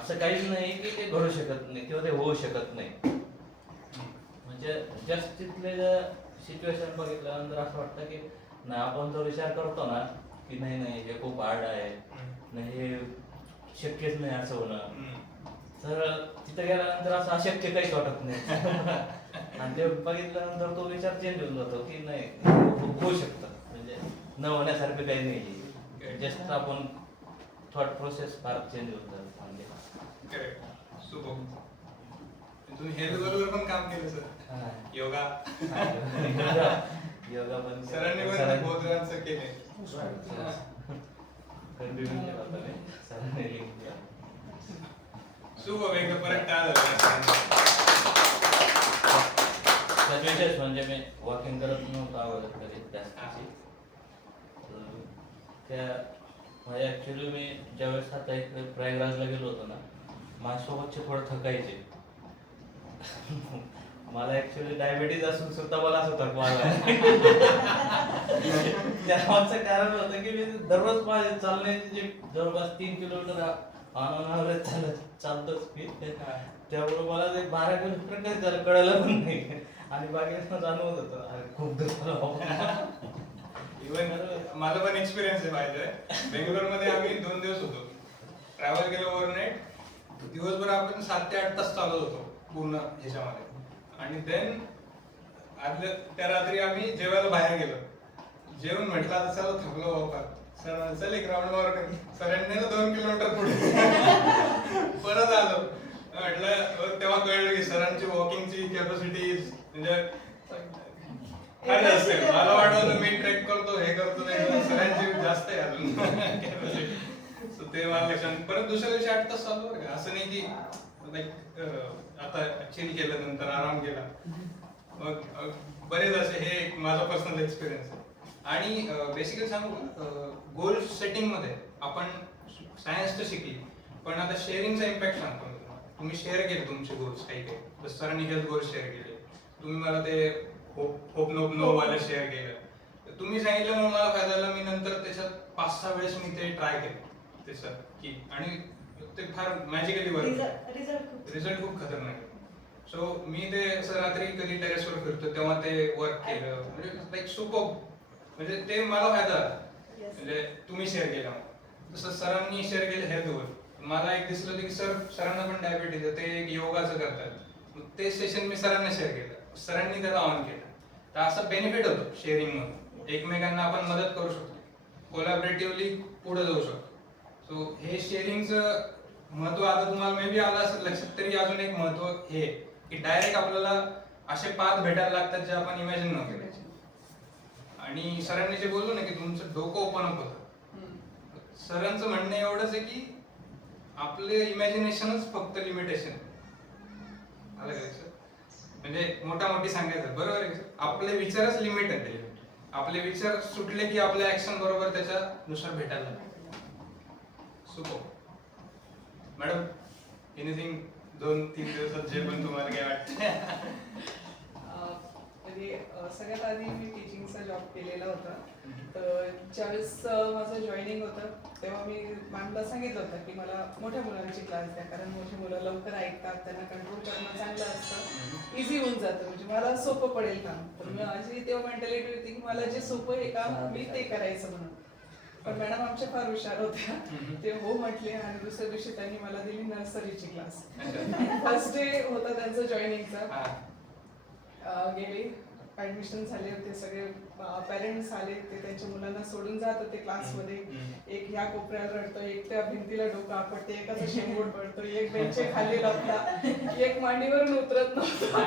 असं काहीच नाही की ते घडू शकत नाही किंवा ते होऊ शकत नाही. म्हणजे जस्ट तिथले सिच्युएशन बघितल्यानंतर असं वाटतं की नाही, आपण जो विचार करतो ना की नाही नाही हे खूप हार्ड आहे, नाही हे शक्यच नाही असं होणं, तर तिथे गेल्यानंतर असं अशक्य काहीच वाटत नाही. आणि ते बघितल्यानंतर तो विचार चेंज होऊन जातो की नाही होऊ शकतं, म्हणजे न होण्यासारखं काही नाही. जस्ट आपण थॉट प्रोसेस फार चेंज होऊन जातो. म्हणजे तुम्ही हेल्थ बरोबर पण काम केलं सर. योगा योगा पण सरांनी पण बोधरांचं केलंय. कंटिन्यू केला होता मी. सरांनी लिंक केला. शुभ वेगळं परत काय झालं? विशेष म्हणजे मी वॉकिंग करत नव्हतो अगोदर कधी जास्तीची. त्या म्हणजे ऍक्च्युली मी ज्यावेळेस आता एक प्रयागराजला गेलो होतो ना, माझ्यासोबतचे थोडं थकायचे. मला ऍक्च्युली डायबिटीज असून सुद्धा मला असं थकवा आला. त्यामागचं कारण होतं की मी दररोज माझे चालण्याची जी जवळपास 3 किलोमीटर ऑन चालतोच मी. त्यामुळे मला ते 12 किलोमीटर काय झालं कळलं पण नाही. आणि बाकी जाणवत होतं अरे खूप दुखलं. इव्हन माझा पण एक्सपिरियन्स आहे पाहिजे. बेंगलोरमध्ये आम्ही 2 दिवस होतो, ट्रॅव्हल केलं ओव्हरनाईट. दिवसभर आपण 7 ते 8 तास चालत होतो पूर्ण ह्याच्यामध्ये. आणि देन आदल्या त्या रात्री आम्ही जेवायला बाहेर गेलो. जेवण म्हटलं आता चला थकलो बाबा, सर चल एक राऊंड मारून. सरांनी नेलं 2 किलोमीटर पुढे. परत आलो. म्हटलं तेव्हा कळलं की सरांची वॉकिंगची कॅपॅसिटी म्हणजे काय असते. मला वाटत होतं मी ट्रेक करतो हे करतो, नाही सरांची जास्त आहे अजून कॅपॅसिटी. सो ते मला लक्षात. परत दुसऱ्या दिवशी 8 तास चालू बरं का. असं नाही की लाईक आता चिल केलं नंतर आराम केला. मग बरेच असे हे एक माझा पर्सनल एक्सपिरियन्स आहे. आणि बेसिकली सांगू गोल सेटिंग मध्ये आपण सायन्स तर शिकली, पण आता शेअरिंगचा इम्पॅक्ट सांगतो मी तुम्हाला. तुम्ही शेअर केले तुमचे गोल्स काही काही, सरांनी हेल्थ गोल्स शेअर केले, तुम्ही मला ते होप नो वाले शेअर केलं. तुम्ही सांगितलं म्हणून मला फायदा झाला. मी नंतर त्याच्यात 5-6 वेळेस मी ते ट्राय केलं ते सर की, आणि ते फार मॅजिकली वर्क, रिझल्ट खूप खतरनाक आहे. सो मी ते असं रात्री कधी टेरेसवर फिरतो तेव्हा ते वर्क केलं. म्हणजे लाईक सुपर, म्हणजे ते मला फायदा झाला. म्हणजे तुम्ही शेअर केला, तसं सरांनी शेअर केलं हेल्थवर. मला एक दिसलं होतं की सरांना पण डायबिटीज आहे, ते एक योगाचं करतात. ते सेशन मी सरांना शेअर केलं, सरांनी त्याला ऑन केलं. तर असं बेनिफिट होतं शेअरिंगमध्ये. एकमेकांना आपण मदत करू शकतो, कोलॅबरेटिव्हली पुढे जाऊ शकतो. सो हे शेअरिंगचं महत्व आता तुम्हाला मे बी आलं असेल लक्षात. तरी अजून एक महत्व हे की डायरेक्ट आपल्याला असे पाथ भेटायला लागतात जे आपण इमॅजिन न करायचे. आणि सरांनी जे बोललो ना की तुमचं डोकं ओपन अप होतं, सरांचं म्हणणं एवढंच आहे की आपले इमॅजिनेशनच फक्त लिमिटेशन. आलं का सर? म्हणजे मोठी सांगायचं बरोबर आहे. आपले विचारच लिमिट आहेत. आपले विचार सुटले की आपल्या ऍक्शन बरोबर त्याच्यानुसार भेटायला लागतात. सुपर. मॅडम एनिथिंग 2-3 दिवसात जे पण तुम्हाला काय वाटतं? म्हणजे सगळ्यात आधी मी टीचिंगचा जॉब केलेला होता. तर ज्यावेळेस माझं जॉईनिंग होतं तेव्हा मी मॅमला सांगितलं होतं की मला मोठ्या मुलांची क्लास द्या, कारण मोठी मुलं लवकर ऐकतात, त्यांना कंट्रोल करणं चांगलं असतं, इझी होऊन जातं, म्हणजे मला सोपं पडेल काम. तर माझी तेव्हा मेंटॅलिटी होती की मला जे सोपं आहे काम मी ते करायचं म्हणून. पण मॅडम आमच्या फार हुशार होत्या. ते हो म्हटले आणि दुसऱ्या दिवशी त्यांनी मला दिली नर्सरीची क्लास. फर्स्ट डे होता त्यांचा जॉईनिंगचा. गेले, ऍडमिशन झाले होते, सगळे पेरेंट्स आले, ते त्यांच्या मुलांना सोडून जात होते क्लासमध्ये. एक ह्या कोपऱ्याला रडतो, एक त्या भिंतीला डोकं आपटते, एकाचा शेंबूड पडतो, एक बेंचच्या खाली लपला, एक मांडीवरून उतरत नव्हता.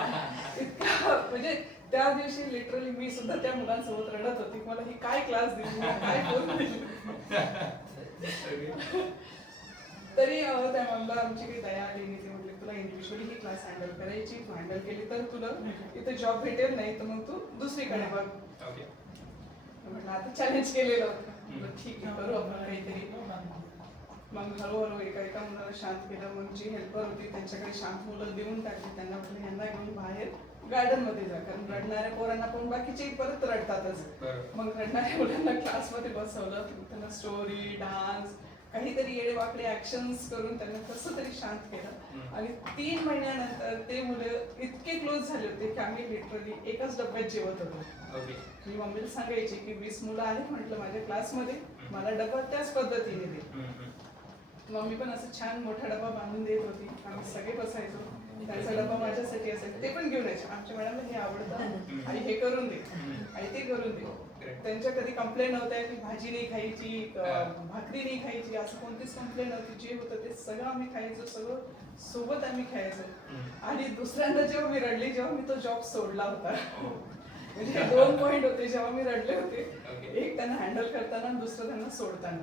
इतका म्हणजे त्या दिवशी लिटरली मी सुद्धा त्या मुलांसोबत रडत होती, मला ही काय क्लास दिली, काय बोलून दिली. तरी त्या मॅमला आमची काही दया आली नाही. ते म्हटले तुला इंडिव्हिज्युअली ही क्लास हँडल करायची, तू हँडल केली तर तुला इथे जॉब भेटेल, नाही तर मग तू दुसरीकडे बघ. म्हटलं आता चॅलेंज केलेलं होतं, ठीक आहे करू आपण काहीतरी. मग हळूहळू एका मुलाला शांत केलं. मग जी हेल्पर होती त्यांच्याकडे शांत मुलं देऊन टाकली. त्यांना म्हटलं यांना घेऊन बाहेर गार्डन मध्ये जा, कारण रडणाऱ्या पोरांना पण बाकीचे परत रडतातच. मग रडणाऱ्या मुलांना क्लासमध्ये बसवलं, त्यांना स्टोरी, डान्स, काहीतरी येडेवाकडे ऍक्शन्स करून त्यांना कसं तरी शांत केलं. आणि 3 महिन्यानंतर ते मुलं इतके क्लोज झाले होते की आम्ही लिटरली एकाच डब्यात जेवत होतो. मी मम्मीला सांगायची की 20 मुलं आहेत म्हटलं माझ्या क्लासमध्ये, मला डबा त्याच पद्धतीने दे. मम्मी पण असं छान मोठा डबा बांधून देत होती, आम्ही सगळे बसायचो, त्यांचा डबा माझ्यासाठी असायचा, ते पण घेऊन यायचे. आमच्या मॅडमला हे आवडतं आणि हे करून दे आणि ते करून दे. त्यांच्या कधी कंप्लेंट नव्हत्या की भाजी नाही खायची, भाकरी नाही खायची, असं कोणतीच कंप्लेंट नव्हती. जे होतं ते सगळं आम्ही खायचो, सगळं सोबत आम्ही खायचो. आणि दुसऱ्यांदा जेव्हा मी रडली, जेव्हा मी तो जॉब सोडला होता, म्हणजे 2 पॉइंट होते जेव्हा मी रडले होते. एक त्यांना हँडल करताना, दुसरं त्यांना सोडताना.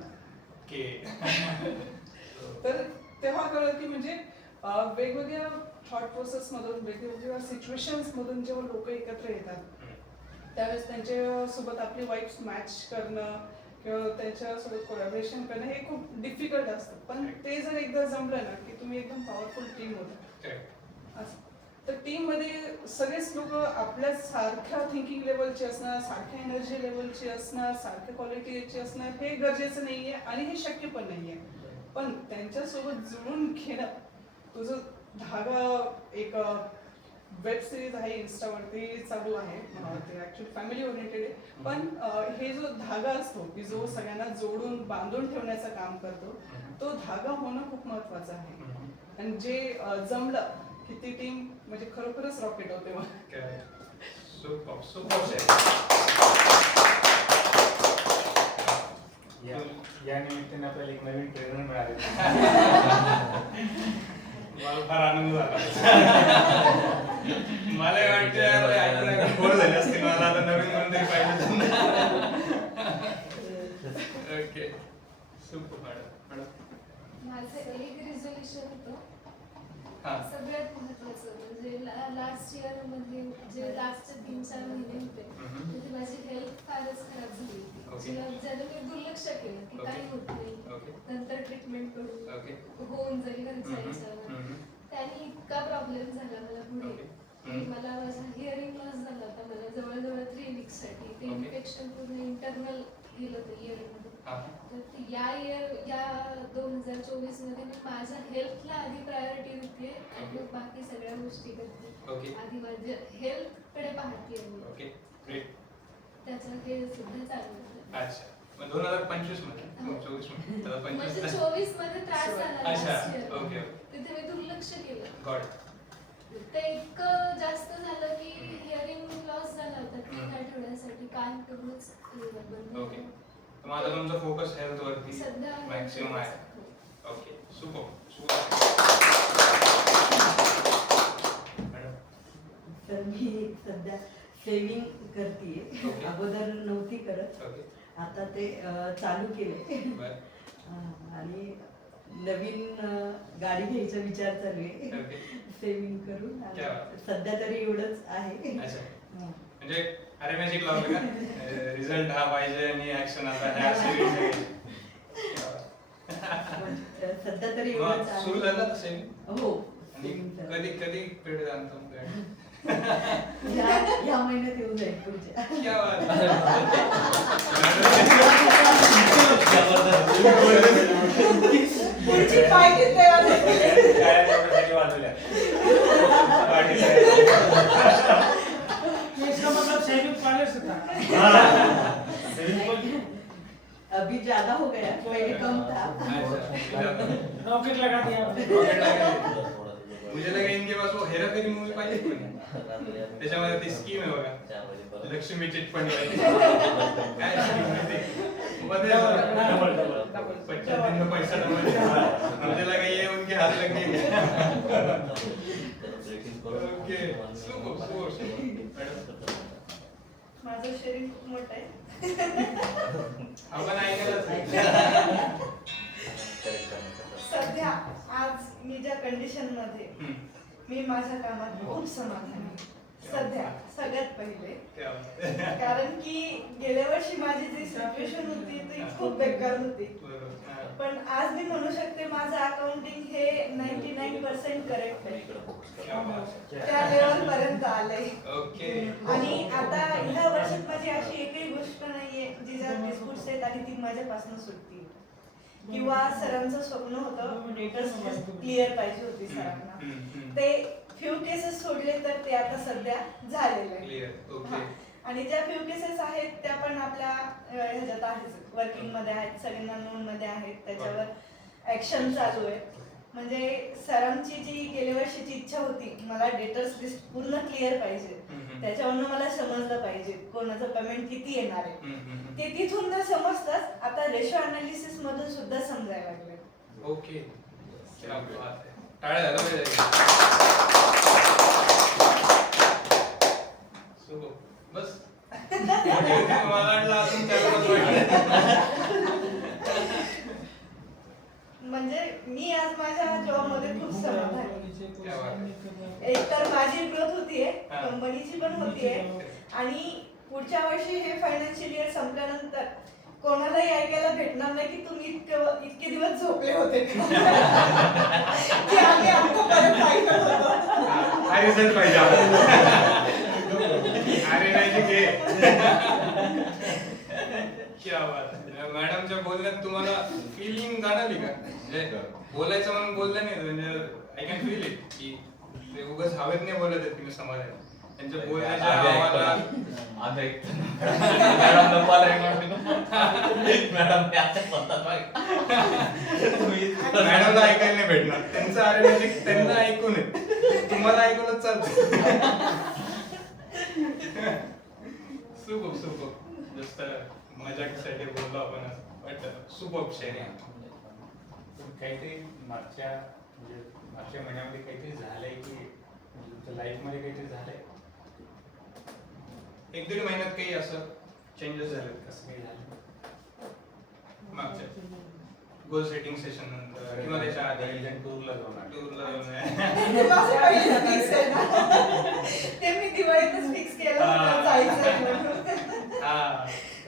तर तेव्हा कळलं की म्हणजे वेगवेगळ्या थॉट प्रोसेस मधून, वेगवेगळ्या सिच्युएशन्स मधून जेव्हा लोक एकत्र येतात त्यावेळेस त्यांच्या सोबत आपली वाईब्स मॅच करणं किंवा त्यांच्यासोबत कोलॅबोरेशन करणं हे खूप डिफिकल्ट असतं. पण ते जर एकदा जमलं ना की तुम्ही एकदम पॉवरफुल टीम होता. तर टीममध्ये सगळेच लोक आपल्या सारख्या थिंकिंग लेवलचे असणार, सारख्या एनर्जी लेवलचे असणार, सारख्या क्वालिटीचे असणार हे गरजेचं नाहीये आणि हे शक्य पण नाहीये. पण त्यांच्यासोबत जुळून घेणं, तुझं धागा एक वेब सिरीज आहे इन्स्टावरती चालू आहे, ते ऍक्च्युअली फॅमिली ओरिएंटेड आहे, पण हे जो धागा असतो की जो सगळ्यांना जोडून बांधून ठेवण्याचं काम करतो, तो धागा होणं खूप महत्वाचं आहे. आणि जे जमलं की ती टीम म्हणजे खरोखरच रॉकेट होते. मग या निमित्ताने आपल्याला एक नवीन ट्रेनर मिळाले. मला फार आनंद झाला. मला वाटतं बोर झाले असतील, मला आता नवीन कोणतरी पाहिजे. Okay, super madam. माझं एक रिझोल्युशन होतं हां. सगळ्यात महत्त्वाचं म्हणजे लास्ट इयर मध्ये जे लास्टचे 3-4 महिने होते तिथे माझी हेल्थ फारच खराब झाली होती, ज्याने मी दुर्लक्ष केलं की काही होत नाही, नंतर ट्रीटमेंट करून होऊन जाईल घरच्या याच्यावर. त्याने इतका प्रॉब्लेम झाला मला पुढे की मला माझा हिअरिंग लॉस झाला होता. मला जवळजवळ 3 weeks साठी ते इन्फेक्शन पूर्ण इंटरनल गेलं होतं इयरमध्ये. तर या 2024 मध्ये मी माझ्या हेल्थला आधी प्रायोरिटी देते आणि बाकी सगळ्या गोष्टी करते. आधी माझ्या हेल्थ कडे पाहते मी. त्याचं हे सुद्धा चालू होतं. अच्छा, मग 2025 मध्ये 24 मध्ये म्हणजे 24 मध्ये त्रास झाला. अच्छा, ओके, तिथे मी दुर्लक्ष केलं. गॉड. ते इतकं जास्त झालं की हिअरिंग लॉस झाला होता 3 आठवड्यासाठी, कान पूर्णच बंद. ओके, तर माझा तुमचा फोकस हेल्थ वरती सध्या मॅक्सिमम आहे. Okay, super. तर मी सध्या सेविंग करते. अगोदर नव्हती करत, आता ते चालू केले. आणि नवीन गाडी घ्यायचा विचार चालू आहे सेविंग करून. सध्या तरी एवढंच आहे. म्हणजे अरे मॅजिक लावलं का, रिझल्ट हा पाहिजे आणि ऍक्शन आता ह्या सिरीज. सध्या तरी एवढंच आहे. सुरू झालं सेविंग? हो. आणि कधी पेड आणतो या महिन्यात येऊन जाईल पुढच्या. क्या बात. पुढची पार्टी तयार इसका मतलब सेविंग पहले से था. अभी ज्यादा हो गया, पहले कम था. रॉकेट लगा दिया. मुझे लगा इनके पास वो हेरा फेरी मूवी पाहिजे पण त्याच्यामध्ये ती स्कीम आहे बघा, लक्ष्मी चिट फंड. काय स्कीम आहे ते? मध्ये 50 दिन में पैसा डबल. मुझे लगा ये उनके हाथ लग गई. Okay, super. माझं शरीर खूप मोठं आहे. आपण ऐकायलाच. सध्या आज मी ज्या कंडिशन मध्ये मी माझ्या कामात खूप समाधानी आहे. सध्या सगळ्यात पहिले कारण की गेल्या वर्षी माझी जी सिच्युएशन होती ती खूप बेकार होती, पण आज मी म्हणू शकते माझं अकाउंटिंग हे 99% करेक्ट आहे. त्या लेवल पर्यंत आलंय. आणि आता ह्या वर्षात माझी अशी एकही गोष्ट नाहीये जी जर डिस्प्यूट्स आहेत आणि ती माझ्यापासून सुटती, किंवा सरांचं स्वप्न होतं डेटर्स क्लिअर पाहिजे होती सरांना, ते फ्यू केसेस सोडले तर ते आता सध्या झालेले आहे. आणि ज्या फ्यू केसेस आहेत त्या पण आपल्या ह्याच्यात आहेत, वर्किंग मध्ये आहेत, सगळ्यांना नोंद मध्ये आहेत, त्याच्यावर ऍक्शन चालू आहे. म्हणजे सरांची जी गेल्या वर्षीची इच्छा होती मला डेटर्स लिस्ट पूर्ण क्लिअर पाहिजे, त्याच्यावरनं मला समजलं पाहिजे कोणाचं पेमेंट किती येणार आहे, ते तिथून न समजताच आता रेशो अनालिसिस मधून सुद्धा समजायला लागले. ओके, टाळ्या झाला पाहिजे. बस मला वाटलं अजून म्हणजे मी आज माझ्या जॉब मध्ये खूप समाधानी. एक तर माझी ग्रोथ होतीये, कंपनीची पण होतीये, आणि पुढच्या वर्षी हे फायनान्शियल इयर संपल्यानंतर कोणालाही ऐकायला भेटणार नाही की तुम्ही इतके दिवस झोपले होते की आम्ही आमचं परत पाहिलं होतं. हा रिझल्ट पाहिजे आपल्याला. अरे नाही ते घे. क्या बात आहे. मॅडमच्या बोलण्यात तुम्हाला फिलिंग जाणवली का? म्हणजे बोलायचं म्हणून बोललं नाही, म्हणजे आय कॅन फील इट की ते उगाच हवेत नाही बोलत आहेत तुम्ही समाजात. त्यांच्या बोलण्याच्या आवाजात मॅडमला ऐकायला नाही भेटणार. त्यांचं अरे त्यांना ऐकून आहे, तुम्हाला ऐकूनच चालतं. Super super. जस्ट मजाकीसाठी बोललो आपण, बट सुपर शेअर. काहीतरी मागच्या महिन्यामध्ये काहीतरी झालंय की तुमच्या लाईफ मध्ये काहीतरी झालंय? 1-1.5 महिन्यात काही असं चेंजेस झाले? कसं काही झालं मागच्या गोल सेटिंग सेशन नंतर किंवा त्याच्या आधी टूरला जाऊन माझं पहिलं fix आहे ना. ते मी दिवाळीतच फिक्स केलं होतं जायचं म्हणून.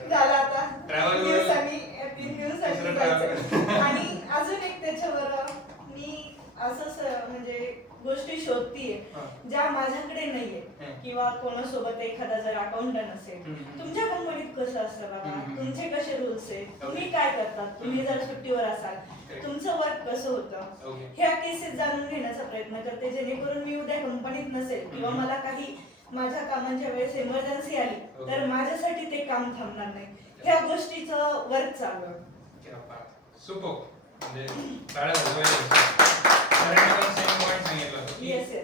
झालं आता Travel 3 दिवसांनी जायचं. आणि अजून एक त्याच्यावर मी असं म्हणजे गोष्टी शोधतीये ज्या माझ्याकडे नाहीये, किंवा कोणासोबत एखादा जर अकाउंटंट असेल. तुमच्या कंपनीत कसं असतं बाबा, तुमचे कसे रूल्स आहेत, तुम्ही काय करतात, तुम्ही जर सुट्टीवर असाल तुमचं वर्क कसं होतं, ह्या केसेस जाणून घेण्याचा प्रयत्न करते, जेणेकरून मी उद्या कंपनीत नसेल किंवा मला काही माझ्या कामांच्या वेळेस इमर्जन्सी आली तर माझ्यासाठी ते काम थांबणार नाही. ह्या गोष्टीचं वर्क चालू आहे. सुपर. म्हणजे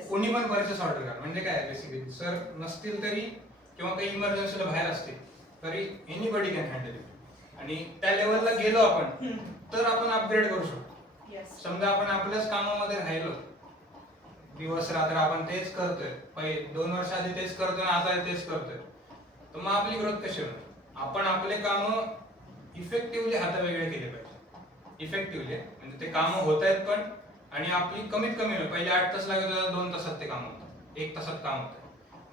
कोणी पण परचेस ऑर्डर करा. म्हणजे काय बेसिकली सर नसतील तरी किंवा काही इमर्जन्सीला बाहेर असतील तरी एनीबडी कॅन हँडल इट. आणि त्या लेवलला गेलो आपण तर आपण अपग्रेड करू शकतो. समजा आपण आपल्याच कामामध्ये राहिलो दिवस रात्र, आपण तेच करतोय, पहिले 2 वर्ष आधी तेच करतोय आणि आता तेच करतोय, तर मग आपली ग्रोथ कशी होणार? आपण आपले काम इफेक्टिव्हली हातावेगळे केले पाहिजे. इफेक्टिव्हली म्हणजे ते कामं होत आहेत पण, आणि आपली कमीत कमी पहिले 8 तास लागत होता, 2 तासात ते काम होतं, 1 तासात काम होतं.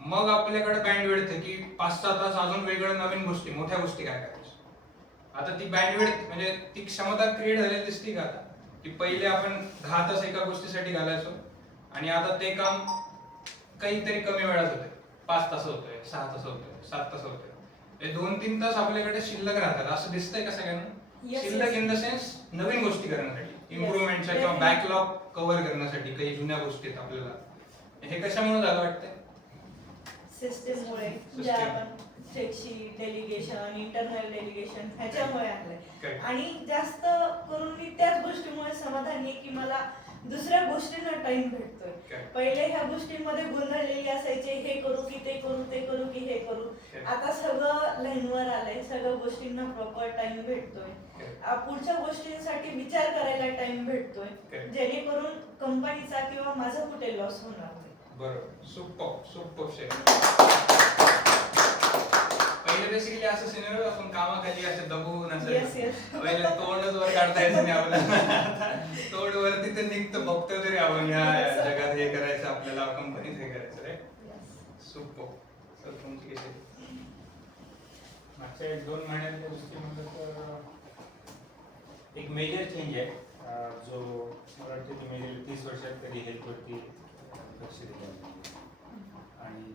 मग आपल्याकडे बँडविड्थ आहे की 5-6 तास अजून वेगळं नवीन गोष्टी, मोठ्या गोष्टी काय करायच्या. आता ती बँडविड्थ म्हणजे ती क्षमता क्रिएट झालेली दिसते का आता, की पहिले आपण 10 तास एका गोष्टीसाठी घालायचो आणि आता ते काम काहीतरी कमी वेळात होते, 5 तास होतोय, 6 तास होतोय, 7 तास होतोय. 2-3 तास आपल्याकडे शिल्लक राहतात. असं दिसतंय का सगळ्यांना? शिल्लक इन द सेन्स नवीन गोष्टी करण्यासाठी, इम्प्रुव्हमेंटच्या किंवा बॅकलॉग कव्हर करण्यासाठी काही जुन्या गोष्टी आहेत आपल्याला. हे कशामुळे झालं वाटतंय? सिस्टीममुळे, जे आपण स्प्रेडशीट, डेलिगेशन, इंटरनल डेलिगेशन ह्याच्यामुळे आणलंय. आणि जास्त करून मी त्याच गोष्टीमुळे समाधानी आहे की मला दुसऱ्या गोष्टींना टाइम भेटतोय. पहिले ह्या गोष्टींमध्ये गोंधळलेली असायचे, हे करू की ते करू, ते करू की हे करू. आता सगळं लाईनवर आलंय, सगळ्या गोष्टींना प्रॉपर टाइम भेटतोय. पुढच्या गोष्टींसाठी विचार करायला टाइम भेटतोय, जेणेकरून कंपनीचा किंवा माझा कुठे लॉस होणार नाही. बरोबर. Super share. पहिले बेसिकली असं सिनेरिओ आपण कामाखाली असे दबून असं पहिले तोंडच वर काढता यायचं नाही आपल्याला. तोंड वरती तर निघतं, बघतो तरी आपण या जगात हे करायचं, आपल्याला कंपनीत हे करायचं रे. सुपर. सर तुमची कशी? मागच्या 1-2 महिन्यातल्या गोष्टी म्हणलं तर एक मेजर चेंज आहे, जो मला वाटतं की मेजर 30 वर्षात कधी हेल्थवरती लक्ष दिलं. आणि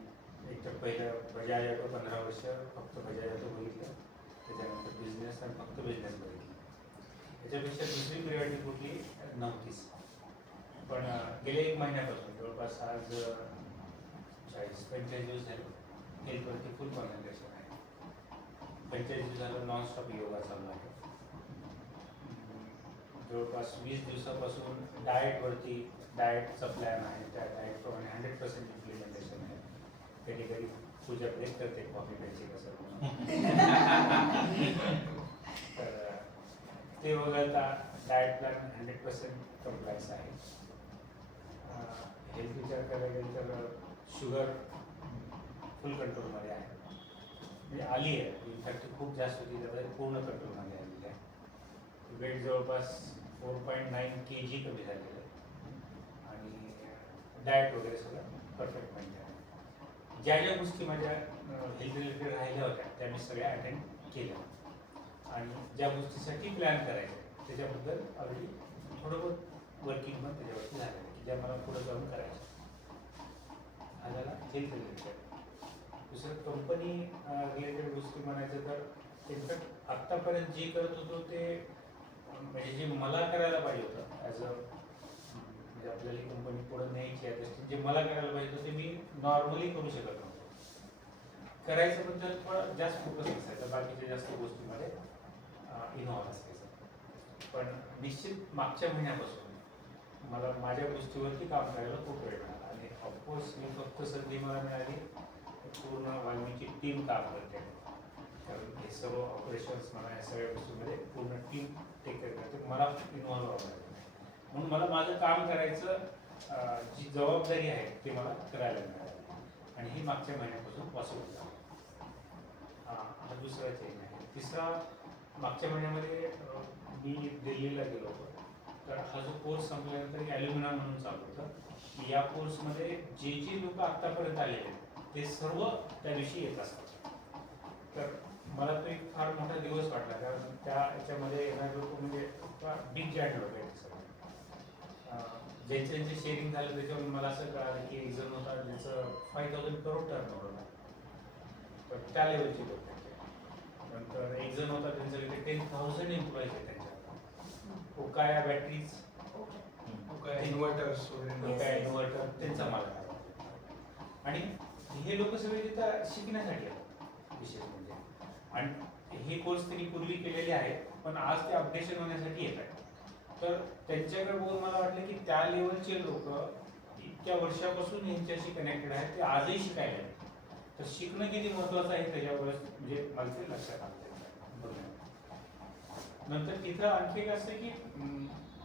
एक तर पहिलं बजाज ऑटो 15 वर्ष फक्त बजाज ऑटो बघितलं, त्याच्यानंतर बिझनेस आणि फक्त बिझनेस बघितलं. त्याच्यापेक्षा दुसरी प्रियॉरिटी कुठली नव्हतीच. पण गेल्या 1 महिन्यापासून जवळपास आज 40-45 दिवस झाले हेल्थवरती फुल कॉन्सन्ट्रेशन आहे. 45 दिवस झालं नॉनस्टॉप योगा चालू आहे. जवळपास 20 दिवसापासून डाएटचा प्लॅन आहे, त्या डाएटप्रमाणे 100% इम्प्लिमेंटेशन आहे. कधी कधी पूजा ब्रेक करते कॉफी प्यायची कसं तर ते वगळता डाएट प्लॅन 100% कंप्लायन्स आहे. हेल्थ विचार करायला गेलं तर शुगर फुल कंट्रोलमध्ये आहे, म्हणजे आली आहे. इनफॅक्ट खूप जास्त होती, त्यामुळे पूर्ण कंट्रोलमध्ये आलेली आहे. वेट जवळपास 4.9 kg कमी झालेलं आहे. आणि डाएट वगैरे सगळं परफेक्ट म्हणजे आहे. ज्या ज्या गोष्टी माझ्या हेल्थ रिलेटेड राहिल्या होत्या त्या मी सगळ्या अटेंड केल्या. आणि ज्या गोष्टीसाठी प्लॅन करायचं त्याच्याबद्दल ऑलरेडी थोडं बहुत वर्किंग पण त्याच्यावरती झालं आहे, की ज्या मला पुढं जाऊन करायचं. Health related. दुसरं कंपनी रिलेटेड गोष्टी म्हणायचं तर इनफॅक्ट आत्तापर्यंत जे करत होतो ते म्हणजे जे मला करायला पाहिजे होतं ॲज अ म्हणजे आपल्याला कंपनी पुढे न्यायची आहे त्याची जे मला करायला पाहिजे होतं ते मी नॉर्मली करू शकत नव्हतो. करायचं पण त्यात थोडा जास्त फोकस असायचा, बाकीच्या जास्त गोष्टींमध्ये इन्व्हॉल्व असायचं. पण निश्चित मागच्या महिन्यापासून मला माझ्या गोष्टीवरती काम करायला खूप वेळ मिळाला आणि ऑफकोर्स मी फक्त संधी मला मिळाली पूर्ण वाल्मीची टीम काम करते, कारण हे सर्व ऑपरेशन्स मला या सगळ्या गोष्टींमध्ये पूर्ण टीम टेक केअर करते, मला इन्व्हॉल्व व्हावं लागतं. म्हणून मला माझं काम करायचं जी जबाबदारी आहे ते मला करायला मिळाली आणि ही मागच्या महिन्यापासून पॉसिबल झालं. हा दुसरा चेंज आहे. तिसरा, मागच्या महिन्यामध्ये मी दिल्लीला गेलो होतो, तर हा जो कोर्स संपल्यानंतर ॲल्युमिना म्हणून चालू होतं. या कोर्समध्ये जे जे लोक आत्तापर्यंत आलेले ते सर्व त्या दिवशी येत असतात. तर मला तो एक फार मोठा दिवस वाटला, कारण त्या याच्यामध्ये येणारे लोक म्हणजे बिग जॅट लोक आहेत सगळे. ज्यांचे शेअरिंग झालं त्याच्यावर मला असं कळालं की एक जण होता ज्याचं 5,000 करोड टर्नओव्हर होता, तर त्या लेवलचे लोक त्यांचे. नंतर एक जण होता त्यांचं तिथे 10,000 एम्प्लॉईज आहेत त्यांच्या. ओकाया बॅटरीज, इन्व्हर्टर्स वगैरे, इन्व्हर्टर त्यांचा मालक आहे. आणि हे लोक सगळे तिथं शिकण्यासाठी आहेत विशेष म्हणजे. आणि हे कोर्स त्यांनी पूर्वी केलेले आहेत, पण आज ते अपडेशन होण्यासाठी येत आहेत. तर त्यांच्याकडे बघून मला वाटलं की त्या लेवलचे लोक इतक्या वर्षापासून यांच्याशी कनेक्टेड आहेत, ते आजही शिकायला आहेत. तर शिकणं किती महत्त्वाचं आहे त्याच्यावर म्हणजे मला ते लक्षात आलं. नंतर तिथं आणखी एक असतं की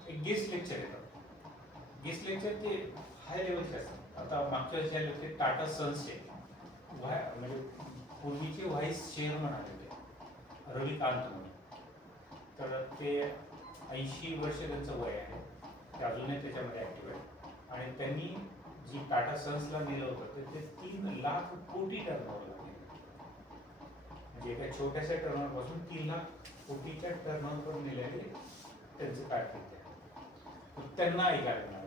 एक गेस्ट लेक्चर येतं. गेस्ट लेक्चर ते हाय लेवलचे असतात. आता मागच्या वर्षी आले होते टाटा सन्सचे म्हणजे पूर्वीचे व्हाईस चेअरमन आले होते रविकांत म्हणून. तर ते 80 वर्ष त्यांचं वय आहे, ते अजूनही त्याच्यामध्ये ॲक्टिव्ह आहे. आणि त्यांनी जी टाटा सन्सला नेलं होतं ते 3 लाख कोटी टर्नओव्हर लागले. म्हणजे एका छोट्याशा टर्नओव्हरपासून 3 लाख कोटीच्या टर्नओव्हरवर नेलेले त्यांचं कारकीर्द आहे. त्यांना ऐकायला मिळालं.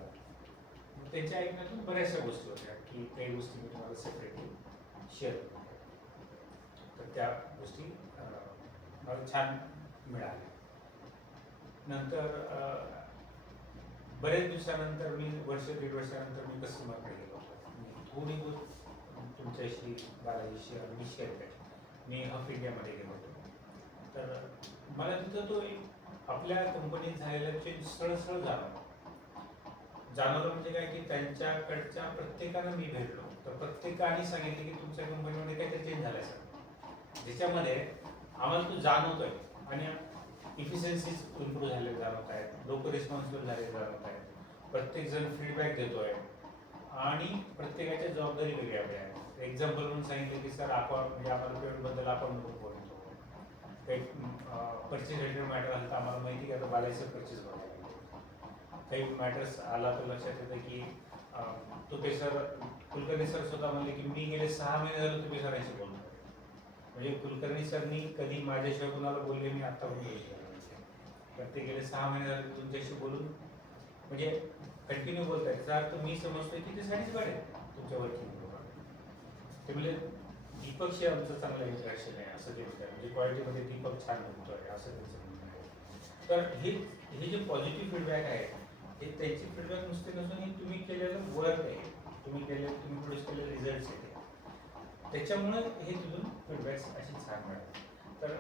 त्यांच्या ऐकण्यातून बऱ्याचशा गोष्टी होत्या की काही गोष्टी मी तुम्हाला सेपरेटली शेअर करतो. तर त्या गोष्टी मला छान मिळाल्या. नंतर बरेच दिवसानंतर मी दीड वर्षानंतर मी कस्टमरकडे गेलो होतो. थोडी बहुत तुमच्याशी बालाजीशी मी शेअर केली. मी हफ इंडियामध्ये गेलो होतो. तर मला तिथं तो आपल्या कंपनीत झालेला चेंज सरळ जाणवलं. म्हणजे काय की त्यांच्याकडच्या प्रत्येकानं मी भेटलो तर प्रत्येकाने सांगितले की तुमच्या कंपनीमध्ये काहीतरी चेंज झालाय सर, ज्याच्यामध्ये आम्हाला तो जाणवतोय आणि इफिशियन्सीज इम्प्रूव्ह झाले जाणवत आहेत, लोक रिस्पॉन्सिबल झाले जाणवत आहेत, प्रत्येकजण फीडबॅक देतोय आणि प्रत्येकाच्या जबाबदारी वेगळ्या वेगळ्या आहेत. एक्झाम्पल म्हणून सांगितलं की सर आपण म्हणजे आम्हाला पेमेंटबद्दल आपण बोलतो, काही परचेस रिलेटेड मॅटर आलं तर आम्हाला माहिती आहे आता बालाजीचं परचेस बघायला. काही मॅटर्स आला तर लक्षात येतं की तुपे सर कुलकर्णी सर स्वतः म्हणले की मी गेले 6 महिने झाले तुपे सरांशी बोलतो. म्हणजे कुलकर्णी सरनी कधी माझ्याशिवाय कुणाला बोलले मी आत्ता तर ते गेले 6 महिने झाले तुमच्याशी बोलून म्हणजे कंटिन्यू बोलत आहेत. त्याचा अर्थ मी समजतोय की ते सॅटिस्फाईड आहे तुमच्या वर्किंग. ते म्हणजे दीपकशी आमचं चांगलं इंटरॅक्शन आहे असं ते म्हणतात. म्हणजे क्वालिटीमध्ये दीपक छान बोलतोय असं त्यांचं म्हणणं आहे. तर हे जे पॉझिटिव्ह फीडबॅक आहे हे त्यांची फीडबॅक नुसते नसून हे तुम्ही केलेलं वर्क आहे, तुम्ही प्रोड्यूस केलेले रिझल्ट्स आहेत, त्याच्यामुळे हे तिथून फीडबॅक्स अशी छान मिळाले. तर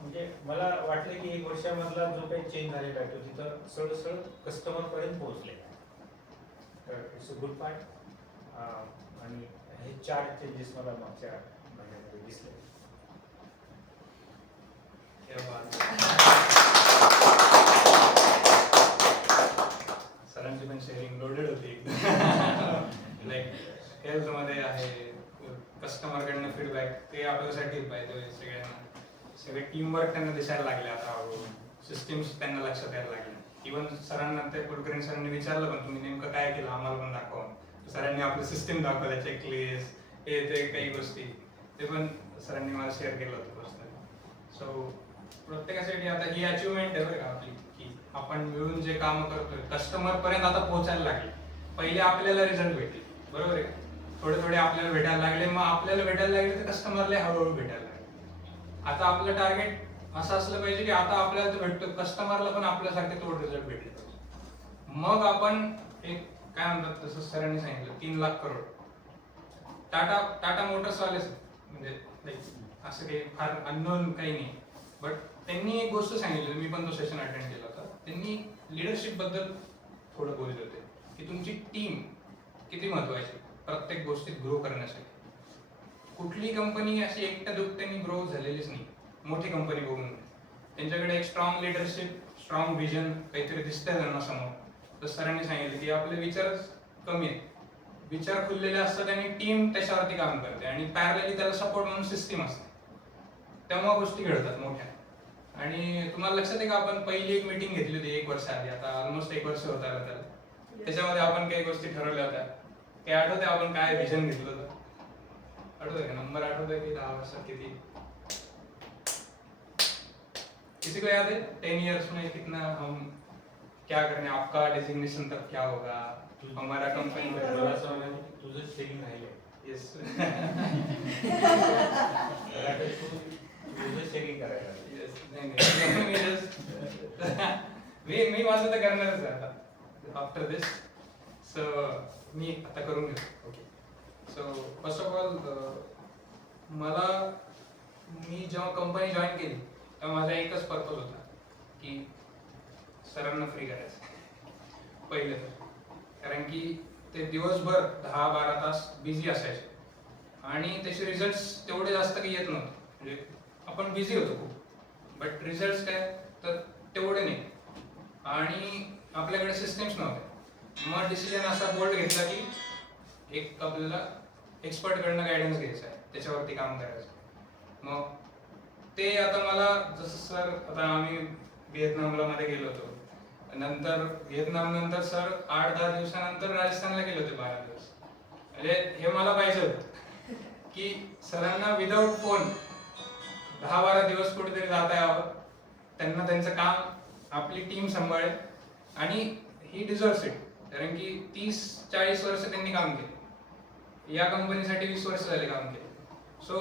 म्हणजे मला वाटलं की 1 वर्षामधला जो काही चेंज झालेला आहे तो तिथं सरळ कस्टमरपर्यंत पोहोचलेला आहे. तर इट्स अ गुड पार्ट. आणि हे 4 चेंजेस मला मागच्या महिन्यामध्ये दिसले. सरांची पण शेअरिंग लोडेड होती लाईक हेल्थमध्ये आहे, कस्टमरकडनं फीडबॅक ते आपल्यासाठी पाहिजे. सगळे टीमवर्क त्यांना दिसायला लागले आता हळूहळू, सिस्टीम्स त्यांना लक्षात यायला लागले. इव्हन सरांना ते कुलकर्णी सरांनी विचारलं पण तुम्ही नेमकं काय केलं आम्हाला पण दाखवा. सरांनी आपलं सिस्टीम दाखवलं, चेकलिस्ट हे ते काही गोष्टी ते पण सरांनी मला शेअर केलं होतं पर्सनली. सो प्रत्येकासाठी आता ही अचिव्हमेंट आहे बरं का आपली की आपण मिळून जे काम करतोय कस्टमर पर्यंत आता पोहोचायला लागले. पहिले आपल्याला रिझल्ट भेटले बरोबर आहे, थोडे थोडे आपल्याला भेटायला लागले, मग आपल्याला भेटायला लागले तर कस्टमरला हळूहळू भेटायला लागले. आता आपलं टार्गेट असं असलं पाहिजे की आता आपल्याला तर भेटतो, कस्टमरला पण आपल्यासारखे तोड रिझल्ट भेटले पाहिजे. मग आपण एक काय म्हणतात तसं सरांनी सांगितलं 3 लाख करोड. टाटा मोटर्स वालेच म्हणजे असं काही फार अननोन काही नाही, बट त्यांनी एक गोष्ट सांगितली, मी पण तो सेशन अटेंड केला होता. त्यांनी लिडरशिप बद्दल थोडं बोलत होते की तुमची टीम किती महत्वाची प्रत्येक गोष्टीत ग्रो करण्यासाठी. कुठली कंपनी अशी एकट्या दुकट्याने ग्रो झालेलीच नाही. मोठी कंपनी बघून त्यांच्याकडे एक स्ट्रॉंग लिडरशिप, स्ट्रॉंग विजन काहीतरी दिसतंय त्यांना समोर. तर सरांनी सांगितलं की आपले विचारच कमी आहेत, विचार खुललेले असतात आणि टीम त्याच्यावरती काम करते आणि पॅरलली त्याला सपोर्ट म्हणून सिस्टीम असते, तेव्हा गोष्टी घडतात मोठ्या. आणि तुम्हाला लक्षात आहे का आपण पहिली एक मीटिंग घेतली होती 1 वर्ष आधी, आता ऑलमोस्ट 1 वर्ष होत आलं त्याला. त्याच्यामध्ये आपण काही गोष्टी ठरवल्या होत्या, ते आठवते आपण काय विजन घेतलं होतं? आठवतंय का? नंबर आठवतंय की 10 वर्षात किती? किसी को याद है? 10 years में कितना हम क्या करने, आपका डेजिग्नेशन तब क्या होगा, हमारा कंपनी तुझं शेअरिंग राहिलंय. येस तुझं शेअरिंग करायला मी माझं तर करणारच आहे आता आफ्टर दिस. सो मी आता करून घेतो. Okay, so first of all मी जेव्हा कंपनी जॉईन केली तेव्हा माझा एकच पर्पज होता की सरांना फ्री करायचं पहिलं तर. कारण की ते दिवसभर 10-12 तास बिझी असायचे आणि त्याचे रिझल्ट तेवढे जास्त काही येत नव्हते. म्हणजे आपण बिझी होतो खूप, बट रिझल्ट काय तर तेवढे नाही आणि आपल्याकडे सिस्टम्स नव्हते. मग डिसिजन असा बोल्ड घेतला की एक आपल्याला एक्सपर्टकडनं गायडन्स घ्यायचा आहे, त्याच्यावरती काम करायचं. मग ते आता मला जसं सर, आता आम्ही व्हिएतनामला मध्ये गेलो होतो, नंतर व्हिएतनाम नंतर सर 8-10 दिवसानंतर राजस्थानला गेले होते 12 दिवस. म्हणजे हे मला पाहिजे होतं की सरांना विदाऊट फोन 10-12 दिवस कुठेतरी जाता यावं, त्यांना त्यांचं काम, आपली टीम सांभाळेल आणि ही डिझर्व्स इट. कारण की 30-40 वर्ष त्यांनी काम केले, या कंपनीसाठी 20 वर्ष झाले काम केले. सो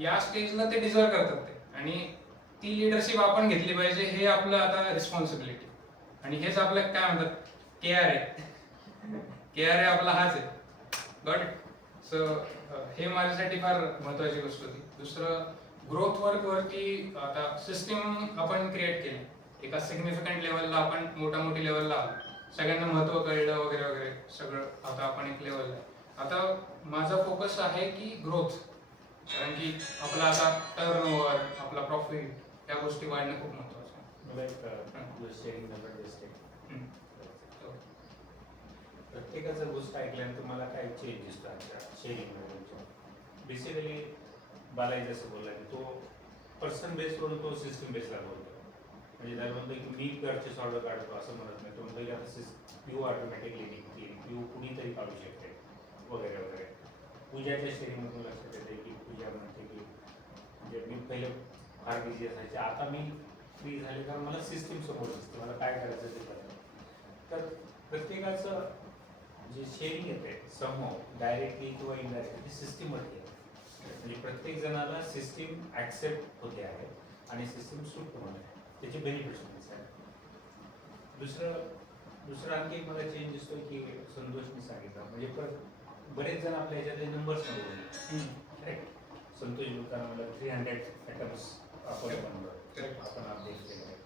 या स्टेजला ते डिझर्व करतात ते, आणि ती लिडरशिप आपण घेतली पाहिजे, हे आपलं आता रिस्पॉन्सिबिलिटी. आणि हेच आपलं काय म्हणतात KRA आपला हाच आहे. Got it. सो हे माझ्यासाठी फार महत्वाची गोष्ट होती. दुसरं, ग्रोथ वरती आता सिस्टीम आपण क्रिएट केली एका सिग्निफिकंट लेवलला, आपण मोठी लेवलला आलो, सगळ्यांना महत्व कळलं वगैरे वगैरे सगळं. आता आपण एक लेवलला आहे. आता माझा फोकस आहे की ग्रोथ, कारण की आपला आता टर्नओव्हर, आपला प्रॉफिट, या गोष्टी वाढणं खूप महत्वाचं आहे. मला एक शेअरिंग नंबर दिसते. प्रत्येकाचं गोष्ट ऐकल्यानंतर मला काय चेंज दिसतो आमच्या शेअरिंग मध्ये. बेसिकली बालाजी जसं बोलला की तो पर्सन बेसवरून तो सिस्टम बेसला बोलतो. म्हणजे त्याला म्हणतो की मी परचेस ऑर्डर काढतो असं म्हणत नाही. तो म्हणतो की आता PO ऑटोमॅटिकली निघते, PO कुणीतरी काढू शकते वगैरे वगैरे. पूजाच्या शेअरिंगमधून लक्षात येते की पूजा म्हणते की म्हणजे मी पहिले फार बिझी असायचे, आता मी फ्री झाले कारण मला सिस्टीम समोर दिसते, मला काय करायचं ते करायचं. तर प्रत्येकाचं जे शेअरिंग येते समूह डायरेक्टली किंवा इनडायरेक्टली सिस्टीमवरती येते. म्हणजे प्रत्येक जणाला सिस्टीम ॲक्सेप्ट होते आहे आणि सिस्टीम सूट पण होते, त्याचे बेनिफिट्स होते आहेत. दुसरं आणखी एक मला चेंज दिसतोय की संतोषने सांगितलं, म्हणजे बरेच जण आपल्या ह्याच्यातले नंबर्समध्ये बोलले. करेक्ट. संतोष बोलताना मला 300 ॲटम्स आपण अपडेट केलं आहे.